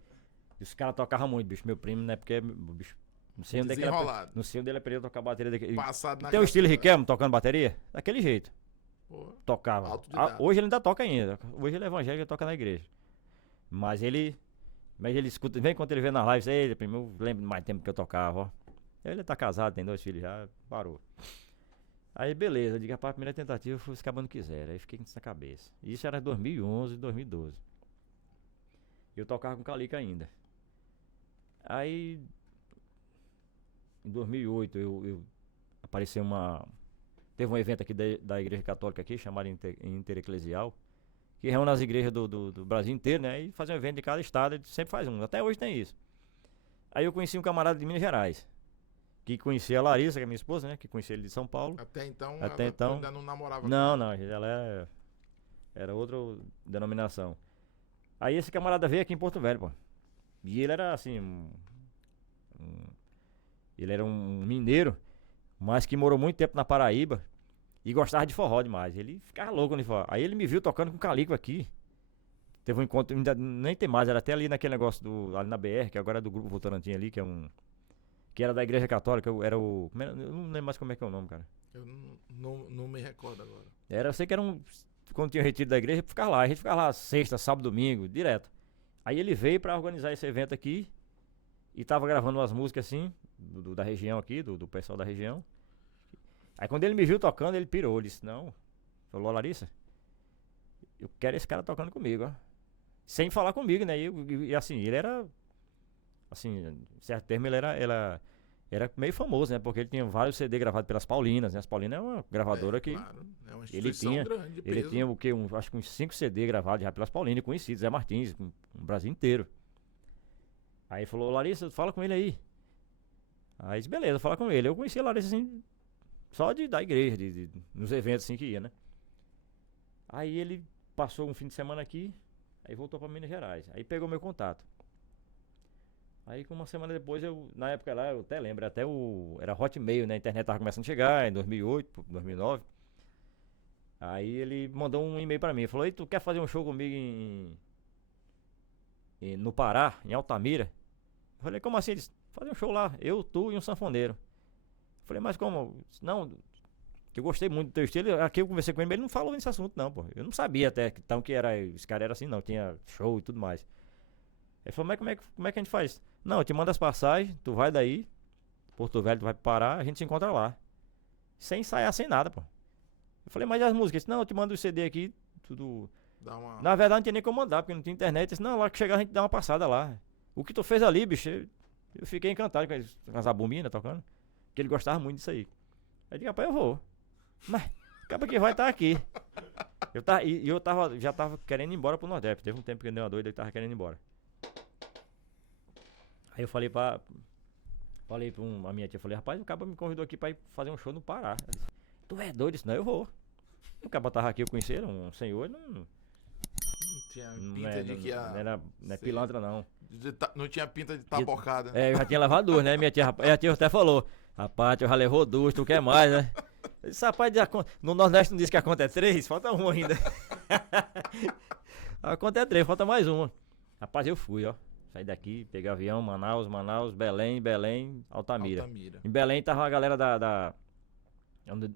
tocavam muito, bicho. Meu primo, né? Porque, bicho, não sei onde ele aprendeu a tocar bateria daquele. Tem o estilo Riquelme tocando bateria? Daquele jeito. Pô, tocava. Hoje ele ainda toca ainda. Hoje ele é evangélico e toca na igreja. Mas ele escuta, vem quando ele vê nas lives, ele, primo, eu lembro mais tempo que eu tocava, ó. Ele tá casado, tem 2 filhos já, parou. Aí beleza, eu digo, rapaz, a primeira tentativa foi os cabos não quiseram, aí fiquei com isso na cabeça. Isso era 2011, 2012. Eu tocava com Calica ainda. Aí, em 2008, eu apareceu teve um evento aqui da Igreja Católica aqui, chamado Intereclesial, que reúne as igrejas do Brasil inteiro, né? E faz um evento de cada estado, ele sempre faz um, até hoje tem isso. Aí eu conheci um camarada de Minas Gerais, que conhecia a Larissa, que é minha esposa, né? Que conhecia ele de São Paulo. Até então ainda não namorava. Não, ela era outra denominação. Aí esse camarada veio aqui em Porto Velho, pô. E ele era assim, ele era um mineiro, mas que morou muito tempo na Paraíba e gostava de forró demais. Ele ficava louco no forró. Aí ele me viu tocando com Calico aqui. Teve um encontro, ainda nem tem mais, era até ali naquele negócio ali na BR, que agora é do Grupo Votorantim ali, que era da Igreja Católica, eu não lembro mais como é que é o nome, cara. Eu não me recordo agora. Eu sei que era quando tinha retiro da igreja, a gente ficava lá sexta, sábado, domingo, direto. Aí ele veio pra organizar esse evento aqui e tava gravando umas músicas assim, da região aqui, do pessoal da região. Aí quando ele me viu tocando, ele pirou, ele disse, não, falou, Larissa, eu quero esse cara tocando comigo, ó. Sem falar comigo, né? E assim, ele era, assim, em certo termo ele era meio famoso, né? Porque ele tinha vários CD gravados pelas Paulinas, né? As Paulinas é uma gravadora que... Claro, é uma instituição grande, ele tinha o quê? Acho que uns 5 CD gravados já pelas Paulinas, conhecidos, Zé Martins, no Brasil inteiro. Aí ele falou, Larissa, fala com ele aí. Aí disse, beleza, fala com ele. Eu conheci a Larissa assim, só da igreja, nos eventos assim que ia, né? Aí ele passou um fim de semana aqui, aí voltou pra Minas Gerais. Aí pegou meu contato. Aí uma semana depois, na época lá, eu até lembro, era Hotmail, né? A internet tava começando a chegar, em 2008, 2009. Aí ele mandou um e-mail pra mim, falou, ei, tu quer fazer um show comigo no Pará, em Altamira? Eu falei, como assim? Ele disse, fazer um show lá, eu, tu e um sanfoneiro. Falei, mas como? Não, que eu gostei muito do teu estilo. Aqui eu conversei com ele, mas ele não falou nesse assunto, não, pô. Eu não sabia até então que era, esse cara era assim, não, tinha show e tudo mais. Ele falou, mas como é que a gente faz? Não, eu te mando as passagens, tu vai daí, Porto Velho, tu vai parar, a gente se encontra lá. Sem ensaiar, sem nada, pô. Eu falei, mas as músicas? Não, eu te mando o CD aqui, tudo. Na verdade não tinha nem como mandar, porque não tinha internet. Eu disse, não, lá que chegar a gente dá uma passada lá. O que tu fez ali, bicho, eu fiquei encantado com as abombinas tocando. Que ele gostava muito disso aí. Aí eu disse, rapaz, eu vou. Mas, acaba que vai estar aqui. Já tava querendo ir embora pro Nordeste. Teve um tempo que eu dei uma doida e tava querendo ir embora. Aí eu falei pra a minha tia, falei, rapaz, o cara me convidou aqui pra ir fazer um show no Pará. Ela disse, tu é doido? Isso não, eu vou. O cara tava aqui, eu conheci ele, um senhor, não tinha pinta de que ia... Não é pilantra, não. Não tinha pinta de tapocada. Eu já tinha levado duas, né? Minha tia até falou, rapaz, tu já levou duas, tu quer mais, né? Eu disse, rapaz, no Nordeste não diz que a conta é 3, falta uma ainda. A conta é 3, falta mais uma. Rapaz, eu fui, ó. Saí daqui, peguei avião, Manaus, Belém, Altamira. Em Belém tava a galera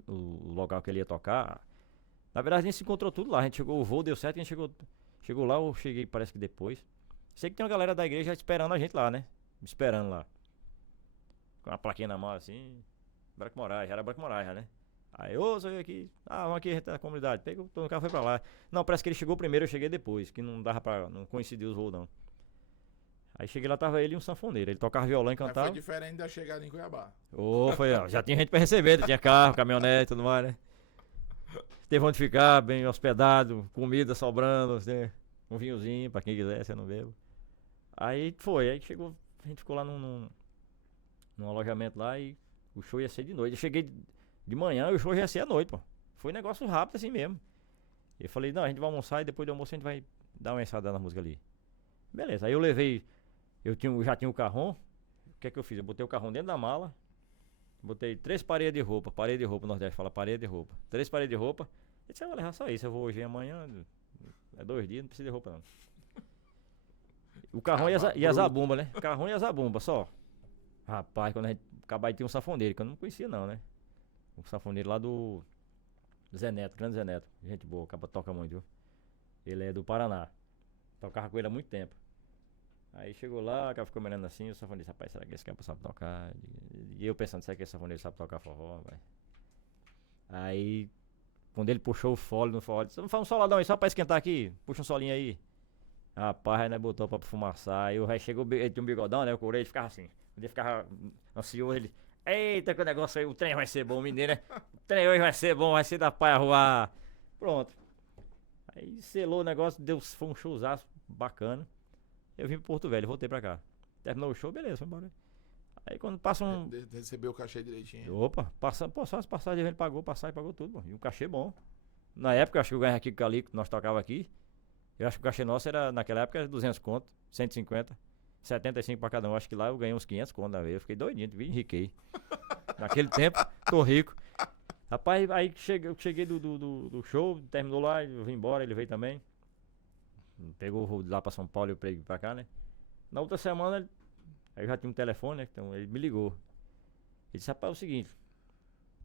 o local que ele ia tocar. Na verdade a gente se encontrou tudo lá. A gente chegou, o voo deu certo, a gente chegou lá, eu cheguei parece que depois. Sei que tem uma galera da igreja esperando a gente lá, né? Esperando lá. Com uma plaquinha na mão assim. Branco Moraes, já era Branco Moraes, já, né? Aí, sou eu aqui. Vamos aqui, a gente tá na comunidade. Pegou, todo o carro foi pra lá. Não, parece que ele chegou primeiro, eu cheguei depois. Que não dava pra. Não coincidiu os voos, não. Aí cheguei lá, tava ele e um sanfoneiro. Ele tocava violão e cantava. Mas foi diferente da chegada em Cuiabá. Já tinha gente pra receber, tinha carro, caminhonete e tudo mais, né? Teve onde ficar, bem hospedado, comida sobrando, né? Um vinhozinho pra quem quiser, você não bebo. Aí chegou, a gente ficou lá num alojamento lá e o show ia ser de noite. Eu cheguei de manhã e o show ia ser à noite, pô. Foi um negócio rápido assim mesmo. Eu falei, não, a gente vai almoçar e depois do almoço a gente vai dar uma ensaiada na música ali. Beleza, aí eu levei, já tinha o carrão. O que é que eu fiz? Eu botei o carrão dentro da mala, botei 3 paredes de roupa, o Nordeste fala parede de roupa, 3 paredes de roupa. Eu disse, eu vou levar só isso, eu vou hoje e amanhã, é 2 dias, não precisa de roupa não. O carrão e a zabumba, né? O carrão e a zabumba, só. Rapaz, quando a gente acabar de ter um sanfoneiro, que eu não conhecia não, né? Um sanfoneiro lá do Zé Neto, grande Zé Neto, gente boa, acaba toca muito, viu? Ele é do Paraná, tocava com ele há muito tempo. Aí chegou lá, o cara ficou me olhando assim, o sanfoneiro disse, rapaz, será que esse cara sabe tocar? E eu pensando, será que esse sanfoneiro sabe tocar forró, vai? Aí, quando ele puxou o fole no forró, disse, vamos fazer um soladão aí, só pra esquentar aqui, puxa um solinho aí. Rapaz, aí nós botou pra fumaçar, aí o rei chegou, ele tinha um bigodão, né, o couro, ele ficava assim, ele ficava ansioso, ele, eita que o negócio aí, o trem vai ser bom, menino, né? O trem hoje vai ser bom, vai ser da paia voar. Pronto. Aí selou o negócio, foi um showzaço bacana. Eu vim pro Porto Velho, voltei pra cá. Terminou o show, beleza, foi embora. Aí quando passa um... Recebeu o cachê direitinho. Opa, só as passagens ele pagou, pagou tudo, mano. E um cachê bom. Na época, eu acho que eu ganhei aqui com o Calico, nós tocava aqui. Eu acho que o cachê nosso era, naquela época, era 200 conto, 150, 75 pra cada um. Acho que lá eu ganhei uns 500 conto na vez. Eu fiquei doidinho, enriquei. Naquele tempo, tô rico. Rapaz, aí eu cheguei do show, terminou lá, eu vim embora, ele veio também. Pegou o voo de lá pra São Paulo e eu peguei pra cá, né? Na outra semana, aí eu já tinha um telefone, né? Então ele me ligou. Ele disse, rapaz, é o seguinte,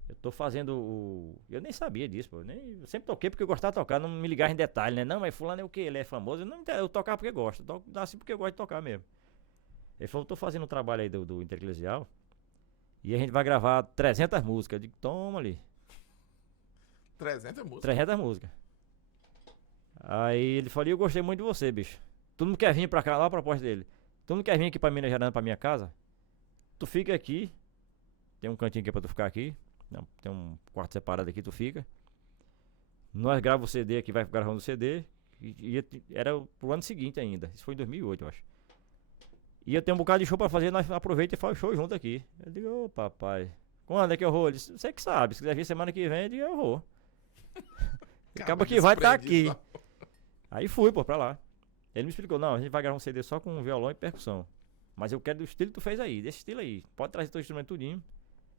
eu tô fazendo eu nem sabia disso, pô. Eu sempre toquei porque eu gostava de tocar, não me ligava em detalhe, né? Não, mas fulano é o quê? Ele é famoso? Eu tocava porque gosto, assim porque eu gosto de tocar mesmo. Ele falou, tô fazendo um trabalho aí do Intereclesial e a gente vai gravar 300 músicas. Eu digo, toma ali. 300 músicas? 300 músicas. Aí ele falou, eu gostei muito de você, bicho. Tu não quer vir pra cá, lá a proposta dele. Tu não quer vir aqui pra Minas Gerais, pra minha casa? Tu fica aqui. Tem um cantinho aqui pra tu ficar aqui. Tem um quarto separado aqui, tu fica. Nós gravamos o CD aqui, vai gravando o CD. Era pro ano seguinte ainda. Isso foi em 2008, eu acho. E eu tenho um bocado de show pra fazer, nós aproveita e faz o show junto aqui. Eu digo, ô papai, quando é que eu vou? Ele disse, você que sabe, se quiser vir semana que vem, eu digo, eu vou. Acaba que vai estar aqui. Aí fui, pô, pra lá. Ele me explicou, não, a gente vai gravar um CD só com violão e percussão. Mas eu quero do estilo que tu fez aí, desse estilo aí. Pode trazer teu instrumento tudinho.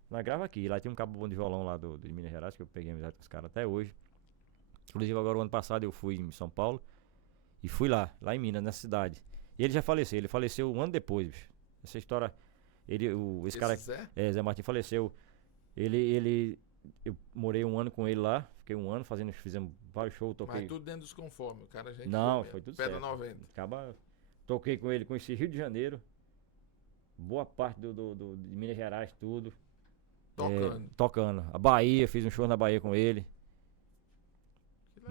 Nós grava aqui. Lá tem um cabo bom de violão lá de Minas Gerais, que eu peguei amizade com os caras até hoje. Inclusive agora o ano passado eu fui em São Paulo. E fui lá em Minas, nessa cidade. E ele já faleceu, ele faleceu um ano depois, bicho. Essa história... Esse cara, Zé? Zé Martins faleceu. Eu morei um ano com ele lá, fiquei um ano fizemos vários shows, Mas toquei. tudo dentro dos conformes. O cara já Não, foi tudo Pedra certo. 90. Toquei com ele, conheci Rio de Janeiro, boa parte de Minas Gerais, tudo. Tocando. A Bahia, fiz um show na Bahia com ele.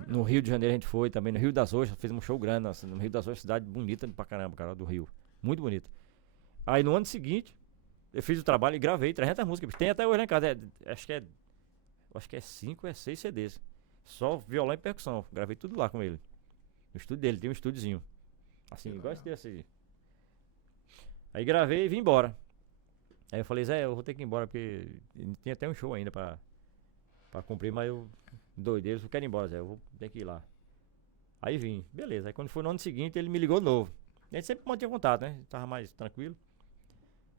No Rio de Janeiro a gente foi também, no Rio das Ostras, fez um show grande, nossa, no Rio das Ostras, cidade bonita pra caramba, cara, do Rio. Muito bonita. Aí no ano seguinte, eu fiz o trabalho e gravei 300 músicas. Tem até hoje lá em casa, acho que é 5 ou 6 CDs. Só violão e percussão. Gravei tudo lá com ele. No estúdio dele, tem um estúdiozinho. Assim, igual esse desse. Aí gravei e vim embora. Aí eu falei, Zé, eu vou ter que ir embora, porque tinha até um show ainda pra cumprir, mas eu doideiro, eu quero ir embora, Zé, eu vou ter que ir lá. Aí vim, beleza. Aí quando foi no ano seguinte, ele me ligou de novo. A gente sempre mantinha contato, né? Tava mais tranquilo.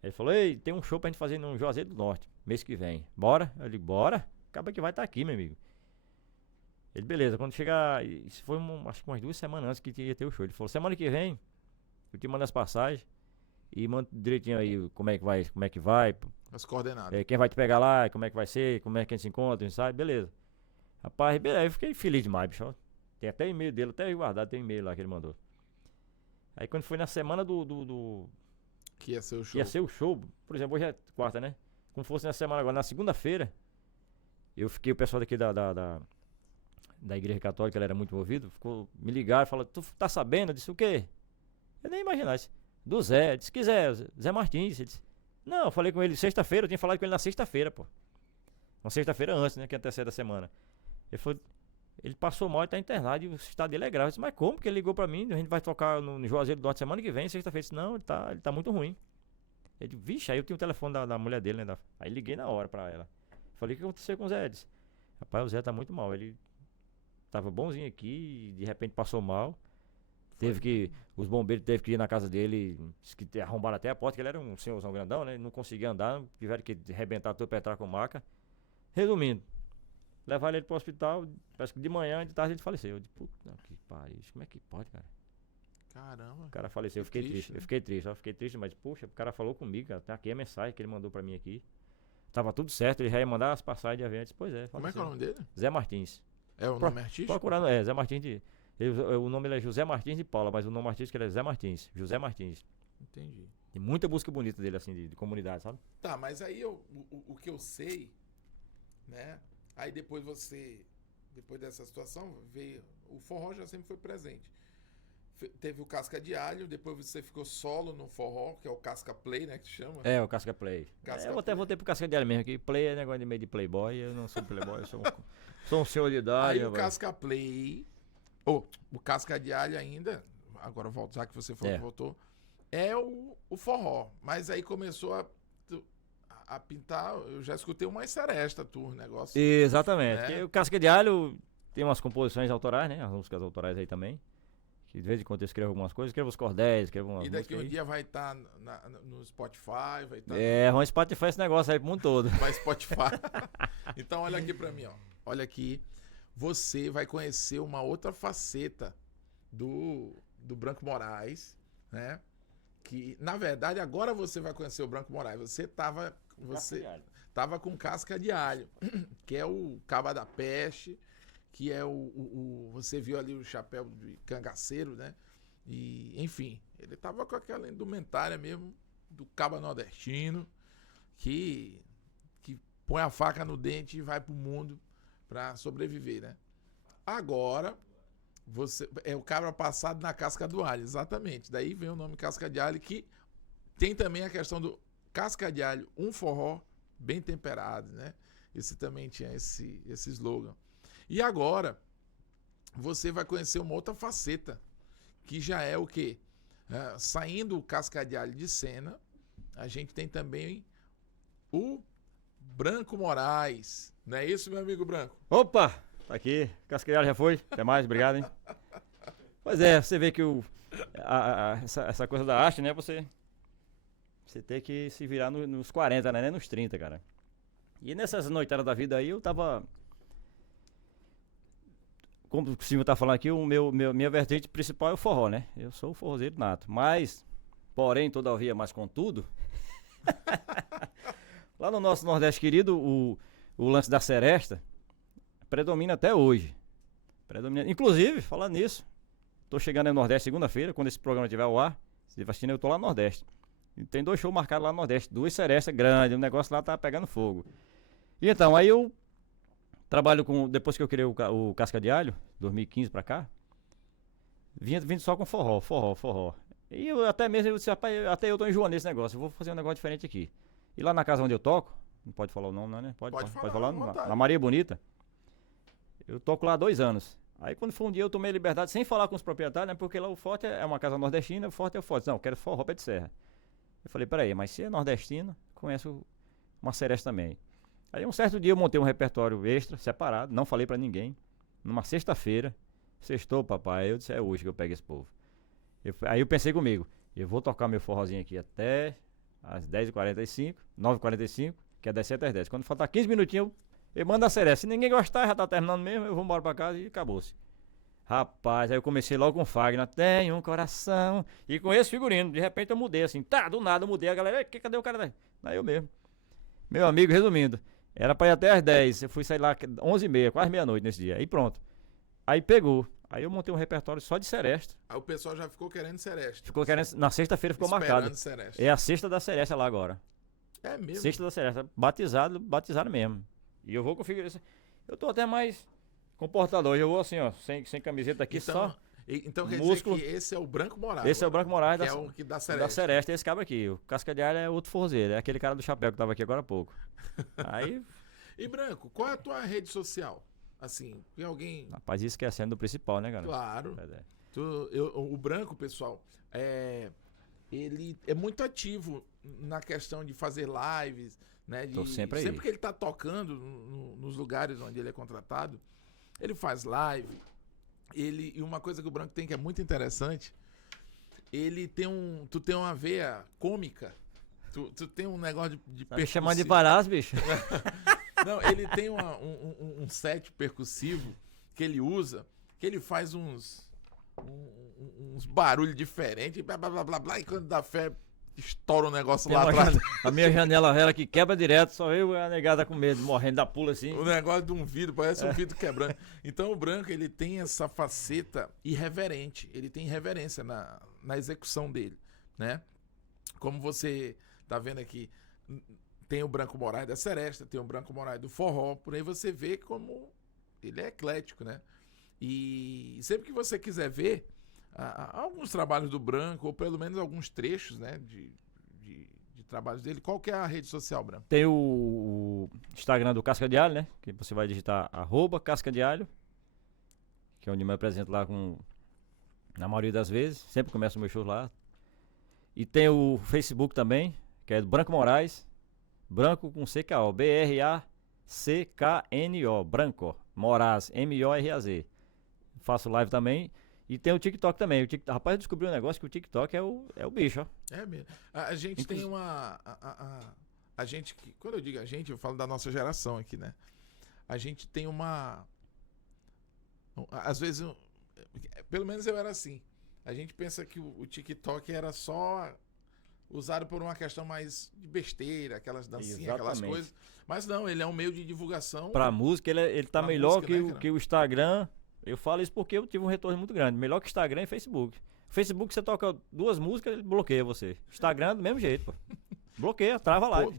Ele falou, ei, tem um show pra gente fazer no Juazeiro do Norte, mês que vem. Bora? Eu digo, bora? Acaba que vai estar aqui, meu amigo. Ele, beleza, quando chegar, isso foi acho que umas 2 semanas antes que ia ter o show. Ele falou, semana que vem, eu te mando as passagens e mando direitinho aí como é que vai. As coordenadas. Quem vai te pegar lá, como é que vai ser, como é que a gente se encontra, a gente sabe, beleza. Rapaz, beleza, eu fiquei feliz demais, bicho. Tem até e-mail dele, até guardado, tem e-mail lá que ele mandou. Aí quando foi na semana Que ia ser o show. Ia ser o show, por exemplo, hoje é quarta, né? Como fosse na semana agora, na segunda-feira, eu fiquei, o pessoal daqui da igreja católica, ele era muito envolvido, me ligaram e falaram, tu tá sabendo? Eu disse, o quê? Eu nem imaginasse. Do Zé, disse que Zé Martins. Ele disse, não, eu falei com ele sexta-feira, eu tinha falado com ele na sexta-feira, pô. Uma sexta-feira antes, né, que antecede a semana. Ele passou mal e tá internado e o estado dele é grave. Eu disse, mas como que ele ligou pra mim? A gente vai tocar no Juazeiro do Norte semana que vem, sexta-feira. Eu disse, não, ele tá muito ruim. Ele disse, vixe, aí eu tinha o telefone da mulher dele, né? Aí liguei na hora pra ela. Falei, o que aconteceu com o Zé? Ele disse, rapaz, o Zé tá muito mal. Ele tava bonzinho aqui e de repente passou mal. Os bombeiros teve que ir na casa dele, que arrombaram até a porta, que ele era um senhorzão grandão, né? Ele não conseguia andar, tiveram que arrebentar todo pra entrar com maca. Resumindo, levaram ele pro hospital, parece que de manhã, de tarde ele faleceu. Eu disse, puta que pariu, como é que pode, cara? Caramba. O cara faleceu, eu fiquei triste. Né? Eu fiquei triste, mas poxa, o cara falou comigo, cara, tá aqui a mensagem que ele mandou pra mim aqui. Tava tudo certo, ele já ia mandar as passagens de avião. Eu disse, pois é. Como é que é o nome dele? Zé Martins. É o nome artístico? Procurando, Zé Martins o nome dele é José Martins de Paula, mas o nome artístico ele é Zé Martins. José Martins. Entendi. Tem muita música bonita dele, assim, de comunidade, sabe? Tá, mas aí o que eu sei, né? Aí depois dessa situação, veio. O forró já sempre foi presente. Teve o Casca de Alho, depois você ficou solo no forró, que é o Casca Play, né? Que chama. É, o Casca Play. Eu até voltei pro Casca de Alho mesmo, que Play é negócio de meio de playboy, eu não sou playboy, eu sou um senhor de idade. Aí o Casca Play, o Casca de Alho ainda, agora volto, já que você falou que voltou, é o forró. Mas aí começou a pintar, eu já escutei uma seresta tour, negócio. Exatamente. Né? O Casca de Alho tem umas composições autorais, né? As músicas autorais aí também. Que de vez em quando eu escrevo algumas coisas, escrevo os cordéis, escrevo umas músicas. E daqui um dia vai estar no Spotify, vai estar... vamos Spotify esse negócio aí pro mundo todo. Vai Spotify. Então olha aqui pra mim, ó. Olha aqui. Você vai conhecer uma outra faceta do Branco Moraes, né? Que, na verdade, agora você vai conhecer o Branco Moraes. Você tava com Casca de Alho, que é o Caba da Peste, que é você viu ali o chapéu de cangaceiro, né? E, enfim, ele tava com aquela indumentária mesmo do Caba Nordestino, que põe a faca no dente e vai pro mundo pra sobreviver, né? Agora, é o cabra passado na casca do alho, exatamente. Daí vem o nome Casca de Alho, que tem também a questão do Casca de Alho, um forró bem temperado, né? Esse também tinha esse slogan. E agora, você vai conhecer uma outra faceta, que já é o quê? Saindo o Casca de Alho de cena, a gente tem também o Branco Moraes. Não é isso, meu amigo Branco? Opa! Tá aqui, Casca de Alho já foi. Até mais, obrigado, hein? Pois é, você vê que essa coisa da arte, né? Você tem que se virar nos 40, né? Nos 30, cara. E nessas noitadas da vida aí, eu tava... Como o Silvio tá falando aqui, minha vertente principal é o forró, né? Eu sou o forrozeiro nato. Mas, porém, todavia, mas contudo, Lá no nosso Nordeste querido, o lance da seresta predomina até hoje. Inclusive, falando nisso, tô chegando aí no Nordeste segunda-feira, quando esse programa estiver ao ar, se vai assistindo, eu tô lá no Nordeste. E tem 2 shows marcados lá no Nordeste, 2 serestas grandes, o negócio lá tá pegando fogo. E então, aí eu trabalho com, depois que eu criei o Casca de Alho, 2015 pra cá, vindo só com forró. E eu até mesmo, eu disse, rapaz, até eu tô enjoando nesse negócio, eu vou fazer um negócio diferente aqui. E lá na casa onde eu toco, não pode falar o nome, não, né? Pode falar na Maria Bonita. Eu toco lá há 2 anos. Aí quando foi um dia eu tomei a liberdade, sem falar com os proprietários, né? Porque lá o forte é uma casa nordestina, o forte é o forte. Não, eu quero forró pé de serra. Eu falei, peraí, mas se é nordestino, conheço uma seresta também. Aí um certo dia eu montei um repertório extra, separado, não falei pra ninguém. Numa sexta-feira, sextou, papai, eu disse, é hoje que eu pego esse povo. Aí eu pensei comigo, eu vou tocar meu forrozinho aqui até às 10h45, 9h45, que é das 7 às 10. Quando faltar 15 minutinhos, eu mando a seresta. Se ninguém gostar, já tá terminando mesmo, eu vou embora pra casa e acabou-se. Rapaz, aí eu comecei logo com Fagner, tem um coração. E com esse figurino, de repente eu mudei assim, do nada eu mudei, a galera, cadê o cara daí? Aí eu mesmo. Meu amigo, resumindo, era pra ir até às 10, eu fui sair lá 11h30, quase meia-noite nesse dia, aí pronto. Aí pegou, aí eu montei um repertório só de seresta. Aí o pessoal já ficou querendo seresta. Ficou querendo, na sexta-feira ficou marcado. Seresta. É a sexta da seresta lá agora. É mesmo? Sexta da seresta, batizado mesmo. E eu vou com figurino, eu tô até mais comportado hoje, eu vou assim, ó, sem camiseta aqui, então, só então quer músculo. dizer que esse é o Branco Moraes. Esse é o Branco Moraes que é o que dá seresta. Da seresta, esse cabra aqui. O Casca de Alho é outro forzeiro, é aquele cara do chapéu que tava aqui agora há pouco. Aí... E Branco, qual é a tua rede social? Assim, tem alguém... Rapaz, isso esquecendo do principal, né, cara? Claro. O Branco, pessoal, ele é muito ativo na questão de fazer lives, né? Tô sempre aí. Sempre que ele tá tocando nos lugares onde ele é contratado, ele faz live. E uma coisa que o Branco tem que é muito interessante, tu tem uma veia cômica, tu tem um negócio de tá me chamando de palhaço, bicho? Não, ele tem um set percussivo que ele usa, que ele faz uns barulhos diferentes, blá, blá, blá, blá, blá, e quando dá fé, estoura um negócio lá atrás. A minha janela ela que quebra direto, só eu e a negada com medo, morrendo da pula assim. O negócio de um vidro, parece um vidro quebrando. Então o Branco, ele tem essa faceta irreverente, ele tem reverência na execução dele, né? Como você tá vendo aqui, tem o Branco Moraes da seresta, tem o Branco Moraes do forró, por aí você vê como ele é eclético, né? E sempre que você quiser ver alguns trabalhos do Branco, ou pelo menos alguns trechos, né, de trabalhos dele, qual que é a rede social, Branco? Tem o Instagram do Casca de Alho, né? Que você vai digitar @Casca de Alho, que é onde eu me apresento lá na maioria das vezes, sempre começo o meu show lá. E tem o Facebook também, que é do Branco Moraes, Branco com CKO, BRACKNO, Branco Moraes, MORAZ. Faço live também. E tem o TikTok também. Rapaz, eu descobri um negócio que o TikTok é o bicho, ó. É mesmo. A gente tem uma... A gente, quando eu digo a gente, eu falo da nossa geração aqui, né? A gente tem uma... Às vezes, pelo menos eu era assim. A gente pensa que o TikTok era só usado por uma questão mais de besteira, aquelas dancinhas, aquelas coisas. Mas não, ele é um meio de divulgação. Pra música, ele tá melhor música, né, que o Instagram. Eu falo isso porque eu tive um retorno muito grande. Melhor que Instagram e Facebook. Facebook, você toca 2 músicas, ele bloqueia você. Instagram, do mesmo jeito, pô. Bloqueia, trava a live.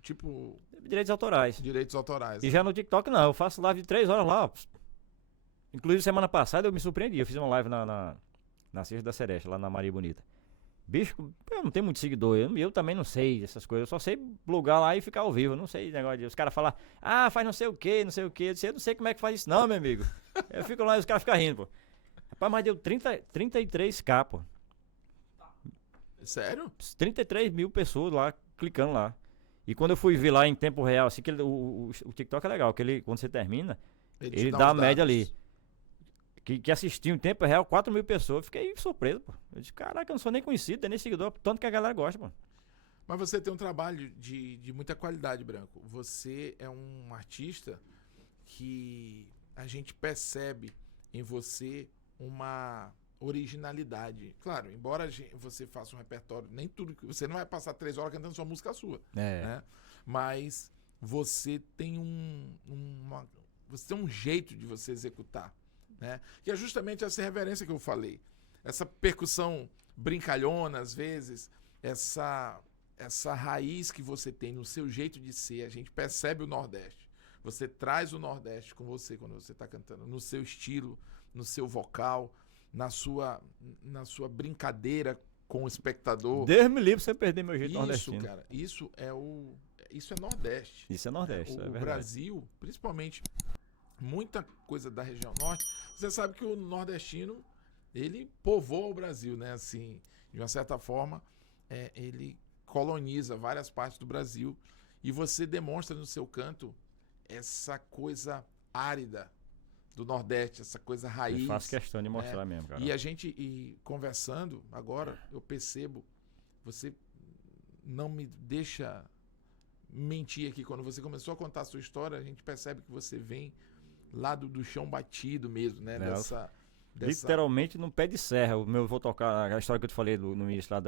Tipo... Direitos autorais. Direitos autorais. E já no TikTok, não. Eu faço live de 3 horas lá, ó. Inclusive, semana passada eu me surpreendi. Eu fiz uma live na Sexta da Seresta, lá na Maria Bonita. Bicho, eu não tenho muito seguidor. Eu também não sei essas coisas. Eu só sei plugar lá e ficar ao vivo. Eu não sei negócio de... Os caras falam, faz não sei o que, não sei o que. Eu não sei como é que faz isso, não, meu amigo. Eu fico lá e os caras ficam rindo, pô. Rapaz, mas deu 33k, pô. Sério? 33 mil pessoas lá, clicando lá. E quando eu fui ver lá em tempo real, assim, que o TikTok é legal, que ele, quando você termina, ele dá a média ali. Que assistiu em tempo real 4 mil pessoas. Eu fiquei surpreso, pô. Eu disse, caraca, eu não sou nem conhecido, nem seguidor, tanto que a galera gosta, pô. Mas você tem um trabalho de muita qualidade, Branco. Você é um artista que a gente percebe em você originalidade. Claro, embora você faça um repertório, nem tudo que você não vai passar 3 horas cantando só música sua, né? Mas você tem você tem um jeito de você executar, né? Que é justamente essa reverência que eu falei, essa percussão brincalhona às vezes, essa raiz que você tem no seu jeito de ser. A gente percebe o Nordeste. Você traz o Nordeste com você quando você está cantando, no seu estilo, no seu vocal, na sua brincadeira com o espectador. Deus me livre você perder meu jeito Isso, nordestino. cara, isso é Nordeste. Isso é Nordeste, O é verdade. Brasil, principalmente muita coisa da região norte, você sabe que o nordestino, ele povoa o Brasil, né? Assim, de uma certa forma, ele coloniza várias partes do Brasil e você demonstra no seu canto essa coisa árida do Nordeste, essa coisa raiz. Eu faço questão de mostrar mesmo, cara. E conversando agora, eu percebo, você não me deixa mentir aqui. Quando você começou a contar a sua história, a gente percebe que você vem lá do chão batido mesmo, né? Literalmente no pé de serra. Eu vou tocar a história que eu te falei no início lá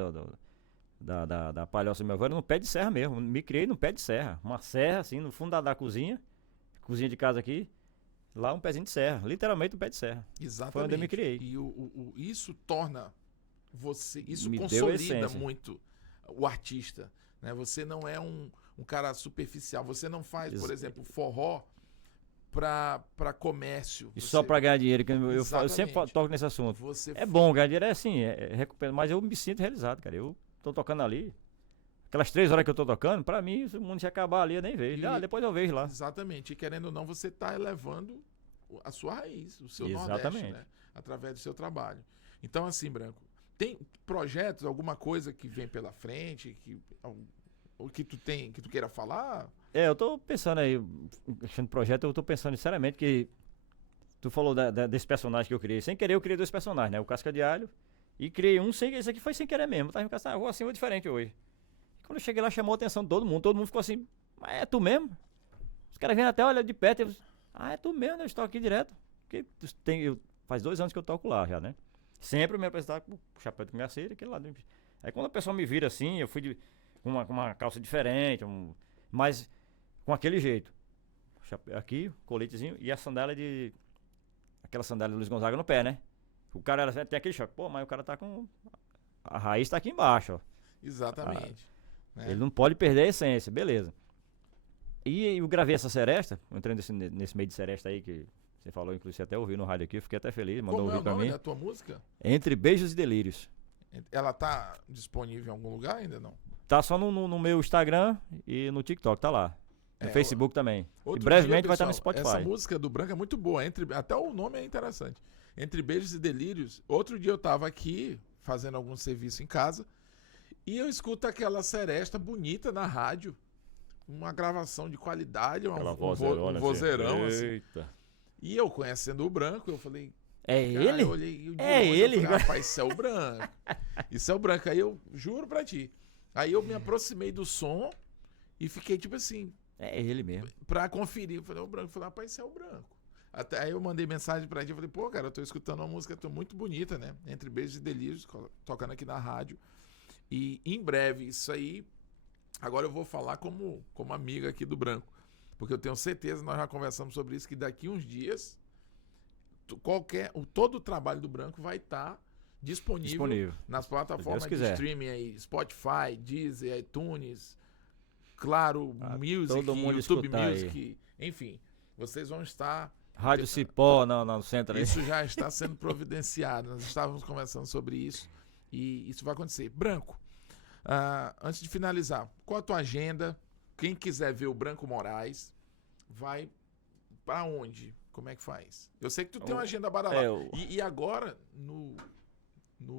da palhoça do meu avô, era no pé de serra mesmo. Me criei no pé de serra. Uma serra, assim, no fundo da cozinha de casa aqui. Lá um pezinho de serra, literalmente um pé de serra. Exatamente. Foi onde eu me criei. E isso torna você, isso Me deu consolida essência. muito o artista, né? Você não é um cara superficial, você não faz, por exemplo, forró para comércio. E só para ganhar dinheiro, que eu sempre Exatamente. toco nesse assunto. Você É bom, ganhar dinheiro é assim, recompensa, mas eu me sinto realizado, cara. Eu tô tocando ali, aquelas 3 horas que eu tô tocando, pra mim, se o mundo se acabar ali, eu nem vejo. Depois eu vejo lá. Exatamente. E querendo ou não, você tá elevando a sua raiz, o seu Exatamente. Nordeste, né? Através do seu trabalho. Então, assim, Branco, tem projetos, alguma coisa que vem pela frente, ou que tu queira falar? Eu tô pensando aí, achando projeto, eu tô pensando sinceramente que tu falou desse personagem que eu criei. Sem querer, eu criei 2 personagens, né? O Casca de Alho e criei esse aqui foi sem querer mesmo. Tava em vou assim, vou diferente hoje. Quando eu cheguei lá, chamou a atenção de todo mundo ficou assim, mas é tu mesmo? Os caras vêm até olhar de perto e é tu mesmo, né? Eu estou aqui direto. Porque faz 2 anos que eu toco lá já, né? Sempre me apresentar com o chapéu de cangaceiro, aquele lado. Aí quando a pessoa me vira assim, eu fui com uma calça diferente, mas com aquele jeito. Chapéu aqui, coletezinho e a sandália aquela sandália do Luiz Gonzaga no pé, né? O cara tem aquele choque, pô, mas o cara tá com... A raiz tá aqui embaixo, ó. Exatamente. Ele não pode perder a essência, beleza. E eu gravei essa seresta, entrando nesse meio de seresta aí, que você falou, inclusive você até ouviu no rádio aqui, eu fiquei até feliz, mandou Como ouvir pra mim. é o nome da tua música? Entre Beijos e Delírios. Ela tá disponível em algum lugar ainda, não? Tá só no meu Instagram e no TikTok, tá lá. No Facebook também. E brevemente vai estar no Spotify. Essa música do Branco é muito boa, até o nome é interessante. Entre Beijos e Delírios. Outro dia eu tava aqui, fazendo algum serviço em casa, e eu escuto aquela seresta bonita na rádio. Uma gravação de qualidade, um vozeirão assim. Eita. E eu conhecendo o Branco, eu falei... É ele? Eu olhei, Ele? Eu falei, rapaz, isso é o Branco. Isso é o Branco. Aí eu juro pra ti. Aí eu me aproximei do som e fiquei tipo assim... É ele mesmo. Pra conferir. Eu falei, o Branco. Eu falei, rapaz, isso é o Branco. Até aí eu mandei mensagem pra ele. Eu falei, pô, cara, eu tô escutando uma música muito bonita, né? Entre Beijos e Delírios, tocando aqui na rádio. E em breve, isso aí... Agora eu vou falar como amiga aqui do Branco. Porque eu tenho certeza, nós já conversamos sobre isso, que daqui uns dias todo o trabalho do Branco vai estar disponível nas plataformas de streaming aí, Spotify, Deezer, iTunes, Claro, Music, YouTube Music, enfim, vocês vão estar... Rádio Cipó no centro aí. Isso já está sendo providenciado, nós estávamos conversando sobre isso e isso vai acontecer. Branco, antes de finalizar, qual a tua agenda? Quem quiser ver o Branco Moraes, vai para onde? Como é que faz? Eu sei que tu tem uma agenda badalada. E agora, no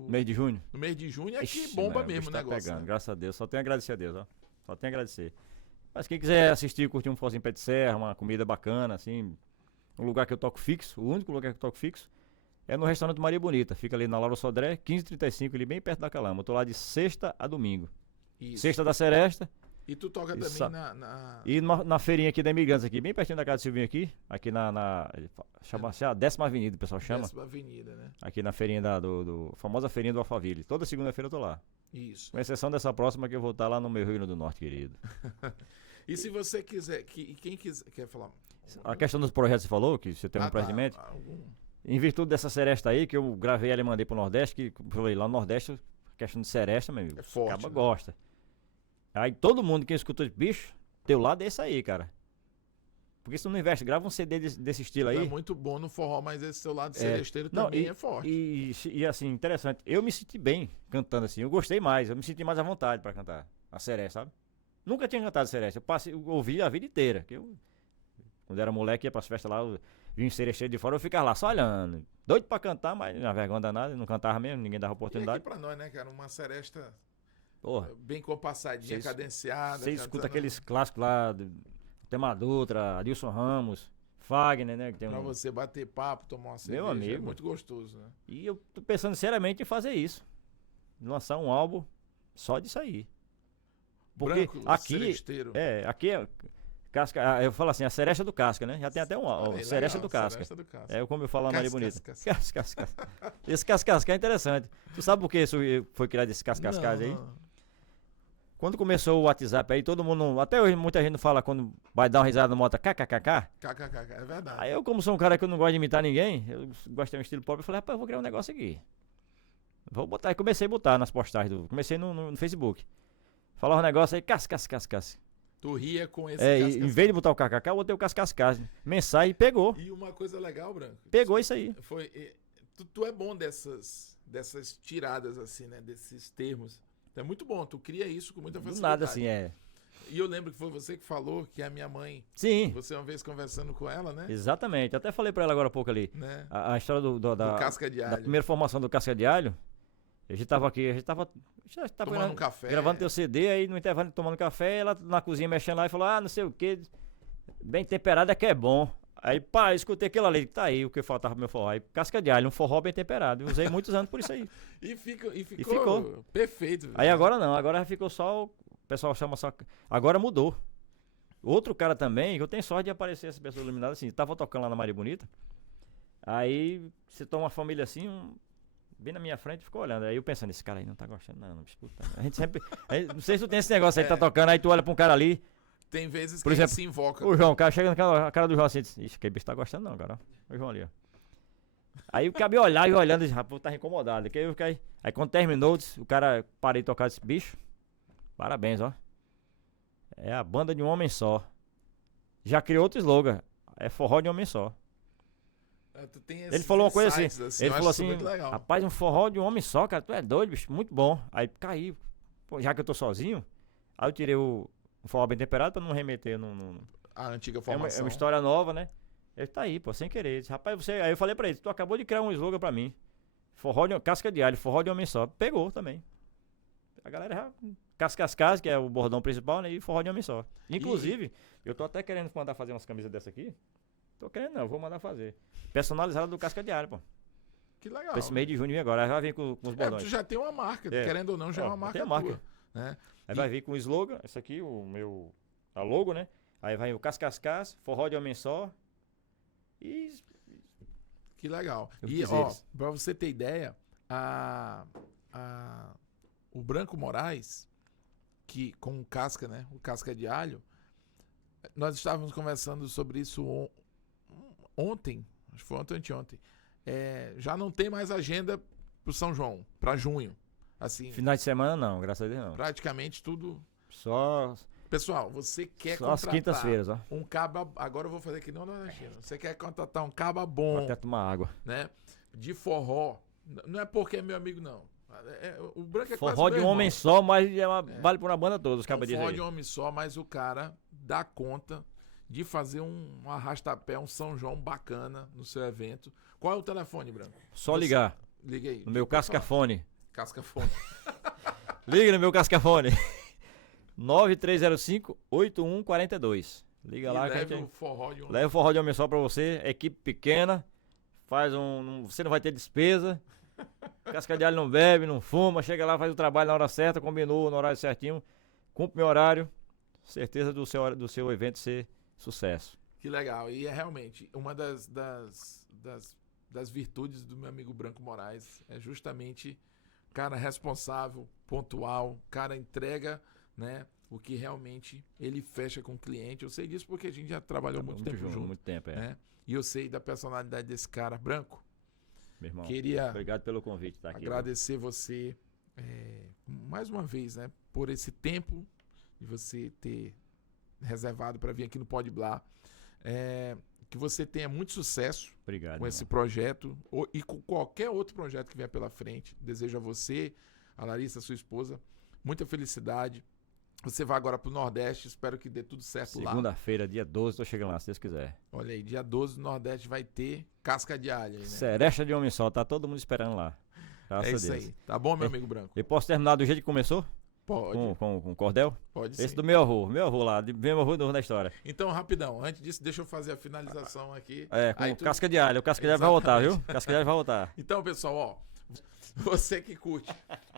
mês de junho? No mês de junho é que bomba mesmo o negócio. Pegando, né? Graças a Deus. Só tenho a agradecer a Deus, ó. Só tenho a agradecer. Mas quem quiser assistir, curtir um forrozinho pé de serra, uma comida bacana, assim, um lugar que eu toco fixo, o único lugar que eu toco fixo, é no restaurante Maria Bonita. Fica ali na Laura Sodré, 1535, ali bem perto da Calama. Eu tô lá de sexta a domingo. Isso. Sexta da Seresta, E tu toca E também sa- na... E na feirinha aqui da Imigrantes, aqui, bem pertinho da casa do Silvinho aqui chama-se a 10ª Avenida, o pessoal chama. 10ª Avenida, né? Aqui na feirinha famosa feirinha do Alphaville. Toda segunda-feira eu tô lá. Isso. Com exceção dessa próxima que eu vou estar lá no meu Rio Grande do Norte, querido. E se você quiser, quem quiser, quer falar? A questão dos projetos que você falou, que você tem um projeto em mente. Em virtude dessa seresta aí, que eu gravei ela e mandei pro Nordeste, que eu falei, lá no Nordeste, a questão de seresta, meu amigo, É forte, acaba né? gosta. Aí todo mundo que escutou esse bicho, teu lado é esse aí, cara. Porque se tu não investe, grava um CD desse estilo Tu aí. é muito bom no forró, mas esse seu lado É. seresteiro Não, também é forte. E assim, interessante, eu me senti bem cantando assim, eu gostei mais, eu me senti mais à vontade pra cantar a seresta, sabe? Nunca tinha cantado seresta, eu ouvi a vida inteira, quando era moleque ia pras festas lá, eu vinha um seresteiro de fora, eu ficava lá só olhando, doido pra cantar, mas na vergonha danada, não cantava mesmo, ninguém dava E aqui oportunidade. pra nós, né, cara, uma seresta Porra, bem compassadinha, Cês- cadenciada. você escuta cantando aqueles clássicos lá, Tema Dutra, Adilson Ramos, Fagner, né, que tem Pra um... você bater papo, tomar uma cerveja. amigo. É muito gostoso, né? E eu tô pensando seriamente em fazer isso, lançar um álbum só disso aí. Porque Branco, aqui, seresteiro. aqui é casca, eu falo assim, a seresta do casca, né? Já tem até Olha aí, seresta legal, do casca. seresta do casca. É como eu falo na Maria Bonita. Casca. Casca. Esse casca é interessante. Tu sabe por que isso foi criado esse casca aí? Não. Quando começou o WhatsApp aí, todo mundo, até hoje muita gente fala quando vai dar uma risada no moto, kkkk. KKK, é verdade. Aí eu, como sou um cara que eu não gosto de imitar ninguém, eu gosto de ter um estilo próprio, eu falei, rapaz, eu vou criar um negócio aqui. Vou botar, e comecei a botar nas postagens, comecei no Facebook. Falar um negócio aí, casca. Tu ria com esse Em vez de botar o kkk, eu botei o cascascas. Mensagem, pegou. E uma coisa legal, Branco. Pegou isso aí. Foi, tu é bom dessas tiradas assim, né? Desses termos. É muito bom, tu cria isso com muita Do facilidade. nada assim, E eu lembro que foi você que falou que a minha mãe, Sim, você uma vez conversando com ela, né? exatamente. Até falei pra ela agora há pouco ali. Né? A história Do casca de da alho. primeira formação do Casca de Alho. A gente tava aqui, já tava Tomando um café. gravando teu CD, aí no intervalo tomando café, ela na cozinha mexendo lá e falou, não sei o que, bem temperado é que é bom. Aí, pá, eu escutei aquilo ali, tá aí o que faltava pro meu forró. Aí, casca de alho, um forró bem temperado. Eu usei muitos anos por isso aí. E ficou ficou. perfeito. Aí agora não, agora ficou só, o pessoal chama só, agora mudou. Outro cara também, que eu tenho sorte de aparecer essa pessoa iluminada assim, tava tocando lá na Maria Bonita, aí você toma uma família assim, bem na minha frente, ficou olhando. Aí eu pensando, esse cara aí não tá gostando, não escuta. A gente sempre, não sei se tu tem esse negócio aí, tá tocando, aí tu olha pra um cara ali, Tem vezes por que exemplo, se invoca. o João, o cara chega na cara do João assim, diz, ixi, que bicho tá gostando não, cara. O João ali, ó. Aí o cabelo olhar e olhando, disse, rapaz, tá incomodado. Aí quando terminou, o cara parei de tocar esse bicho. Parabéns, ó. É a banda de um homem só. Já criou outro slogan. É forró de um homem só. Tu tem Ele falou uma coisa insights, assim. eu Ele acho falou isso assim, muito legal. rapaz, um forró de um homem só, cara. Tu é doido, bicho. Muito bom. Aí caí. Pô, já que eu tô sozinho, aí eu tirei o forró bem temperado pra não remeter A antiga É formação. uma história nova, né? Ele tá aí, pô, sem querer. Ele disse, rapaz, você. Aí eu falei pra ele, tu acabou de criar um slogan pra mim. Casca de alho, forró de homem só. Pegou também. A galera já. Cascascas, que é o bordão principal, né? E forró de homem só. Inclusive, eu tô até querendo mandar fazer umas camisas dessa aqui. Tô querendo não, vou mandar fazer. Personalizada do casca de alho, pô. Que legal. Pra esse mês de junho vem agora. Aí vai vir com os bordões. Tu já tem uma marca, É. querendo ou não, já é Ó, uma marca tem a tua. marca. Né? Aí vai vir com o slogan, esse aqui, a logo, né? Aí vai o Cascascas, forró de homem só. E Que legal. Eu E, quis ó, eles. pra você ter ideia, o Branco Moraes, que com o casca, né? O casca de alho, nós estávamos conversando sobre isso ontem, acho que foi ontem ou anteontem. Já não tem mais agenda pro São João, pra junho. Assim, finais de semana não, graças a Deus não. praticamente tudo. Só Pessoal, você quer as contratar quintas-feiras, ó. um caba, agora eu vou fazer aqui não nordestino. Você quer contratar um caba bom, Até tomar água. né? De forró. Não é porque é meu amigo, não. O Branco é Forró quase de meu um homem irmão. só, mas vale por uma banda toda, os cabas de Forró de aí. um homem só, mas o cara dá conta de fazer um arrastapé, um São João bacana no seu evento. Qual é o telefone, Branco? Só ligar Liga aí. no meu cascafone. Cascafone. Liga no meu cascafone. 9305-8142. Liga lá que a leve gente o forró de um leva o forró de homem só pra você. Equipe pequena. Você não vai ter despesa. Casca de alho não bebe, não fuma. Chega lá, faz o trabalho na hora certa. Combinou no horário certinho. Cumpre meu horário. certeza do seu evento ser sucesso. Que legal. E é realmente uma das virtudes do meu amigo Branco Moraes. É justamente cara responsável, pontual, cara entrega, né? O que realmente ele fecha com o cliente. Eu sei disso porque a gente já trabalhou muito tempo junto. Muito tempo, né? E eu sei da personalidade desse cara. Branco, meu irmão, queria obrigado pelo convite, tá aqui. Agradecer você mais uma vez, né? Por esse tempo de você ter reservado para vir aqui no Pode Blá. Que você tenha muito sucesso Obrigado, com esse projeto e com qualquer outro projeto que vier pela frente. Desejo a você, a Larissa, sua esposa, muita felicidade. Você vai agora pro Nordeste, espero que dê tudo certo lá. Segunda-feira, dia 12, tô chegando lá, se Deus quiser. Olha aí, dia 12 no Nordeste vai ter casca de alho aí, né? Seresta de homem só, tá todo mundo esperando lá. Graças É isso a Deus. aí. Tá bom, meu amigo Branco? Eu posso terminar do jeito que começou? Pode. Com cordel? Pode sim. Esse do meu avô lá, meu avô da história. Então, rapidão, antes disso, deixa eu fazer a finalização aqui. Com casca de alho. O casca de alho vai voltar, viu? Casca de alho vai voltar. Então, pessoal, ó, você que curte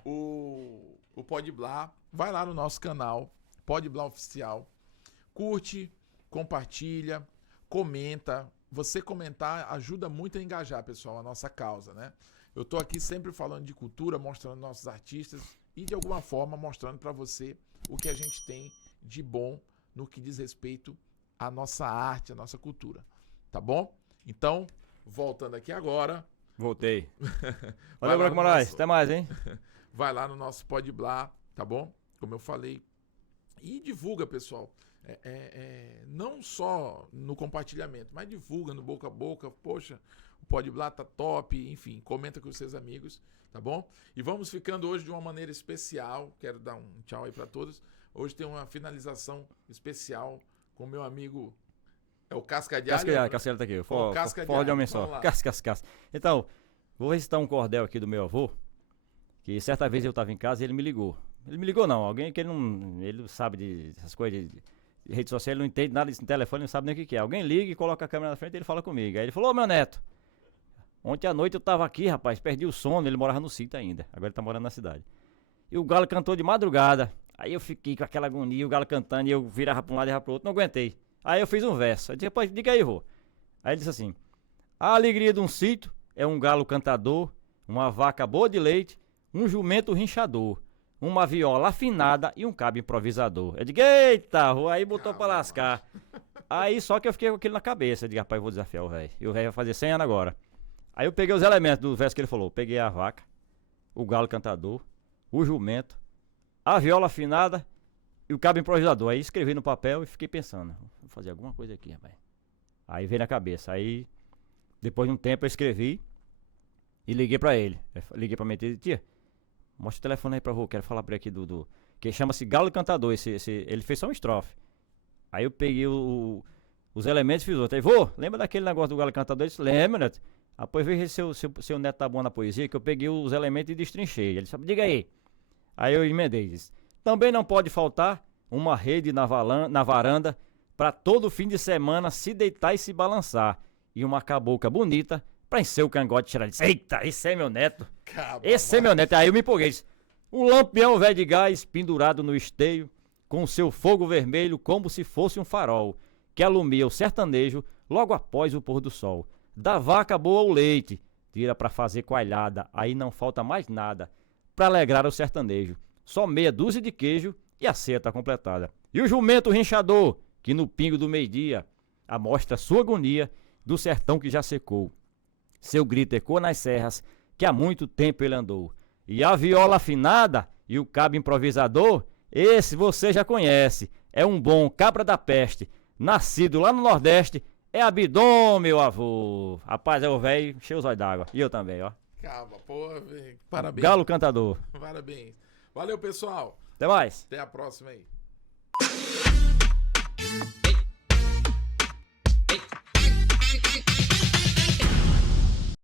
o Pode Blá, vai lá no nosso canal, Pode Blá Oficial, curte, compartilha, comenta. Você comentar ajuda muito a engajar, pessoal, a nossa causa, né? Eu tô aqui sempre falando de cultura, mostrando nossos artistas e, de alguma forma, mostrando para você o que a gente tem de bom no que diz respeito à nossa arte, à nossa cultura. Tá bom? Então, voltando aqui agora. Voltei. Valeu, Branco Moraes. Até mais, hein? Vai lá no nosso Pode Blá, tá bom? Como eu falei. E divulga, pessoal. Não só no compartilhamento, mas divulga no boca a boca. Poxa, o Pode Blá tá top. Enfim, comenta com os seus amigos, tá bom? E vamos ficando hoje de uma maneira especial. Quero dar um tchau aí para todos. Hoje tem uma finalização especial com o meu amigo. É o Casca de Alho. Casca de Alho tá aqui. Casca de Alho. De homem só. Casca. Então, vou recitar um cordel aqui do meu avô. Que certa vez eu tava em casa e ele me ligou. Ele me ligou não, alguém que ele não sabe dessas coisas de rede social, ele não entende nada de telefone, não sabe nem o que é. Alguém liga e coloca a câmera na frente e ele fala comigo. Aí ele falou, ô meu neto, ontem à noite eu tava aqui, rapaz, perdi o sono, ele morava no sítio ainda, agora ele tá morando na cidade. E o galo cantou de madrugada, aí eu fiquei com aquela agonia, o galo cantando e eu virava pra um lado e virava pro outro, não aguentei. Aí eu fiz um verso, aí disse, rapaz, diga aí, vô. Aí ele disse assim, a alegria de um sítio é um galo cantador, uma vaca boa de leite, um jumento rinchador, uma viola afinada e um cabo improvisador. Eu digo, eita, aí botou pra lascar. Aí só que eu fiquei com aquilo na cabeça. Eu digo, rapaz, eu vou desafiar o velho. E o velho vai fazer 100 anos agora. Aí eu peguei os elementos do verso que ele falou. Peguei a vaca, o galo cantador, o jumento, a viola afinada e o cabo improvisador. Aí escrevi no papel e fiquei pensando, vou fazer alguma coisa aqui, rapaz. Aí veio na cabeça. Aí, depois de um tempo, eu escrevi e liguei pra ele. Liguei pra minha tia e disse, tia, mostra o telefone aí pra vô, quero falar pra ele aqui do que chama-se Galo Cantador, ele fez só um estrofe. Aí eu peguei os elementos e fiz outro. Aí, vô, lembra daquele negócio do Galo Cantador? Ele disse, lembra, neto. Após veja se seu neto tá bom na poesia, que eu peguei os elementos e destrinchei. Ele disse, diga aí. Aí eu emendei, disse, também não pode faltar uma rede na varanda pra todo fim de semana se deitar e se balançar. E uma cabocla bonita pra encher o cangote e tirar. Disse, eita, esse é meu neto. Esse é meu neto. Aí eu me empolguei. Disse, um lampião velho de gás pendurado no esteio, com seu fogo vermelho como se fosse um farol, que alumia o sertanejo logo após o pôr do sol. Da vaca boa o leite, tira pra fazer coalhada, aí não falta mais nada pra alegrar o sertanejo. Só meia dúzia de queijo e a ceia tá completada. E o jumento rinchador, que no pingo do meio-dia amostra sua agonia do sertão que já secou. Seu grito ecoa nas serras, que há muito tempo ele andou. E a viola afinada e o cabo improvisador, esse você já conhece. É um bom cabra da peste, nascido lá no Nordeste, é Abidom, meu avô. Rapaz, é o velho, cheio os olhos d'água. E eu também, ó. Calma, porra, parabéns. Galo cantador. Parabéns. Valeu, pessoal. Até mais. Até a próxima aí.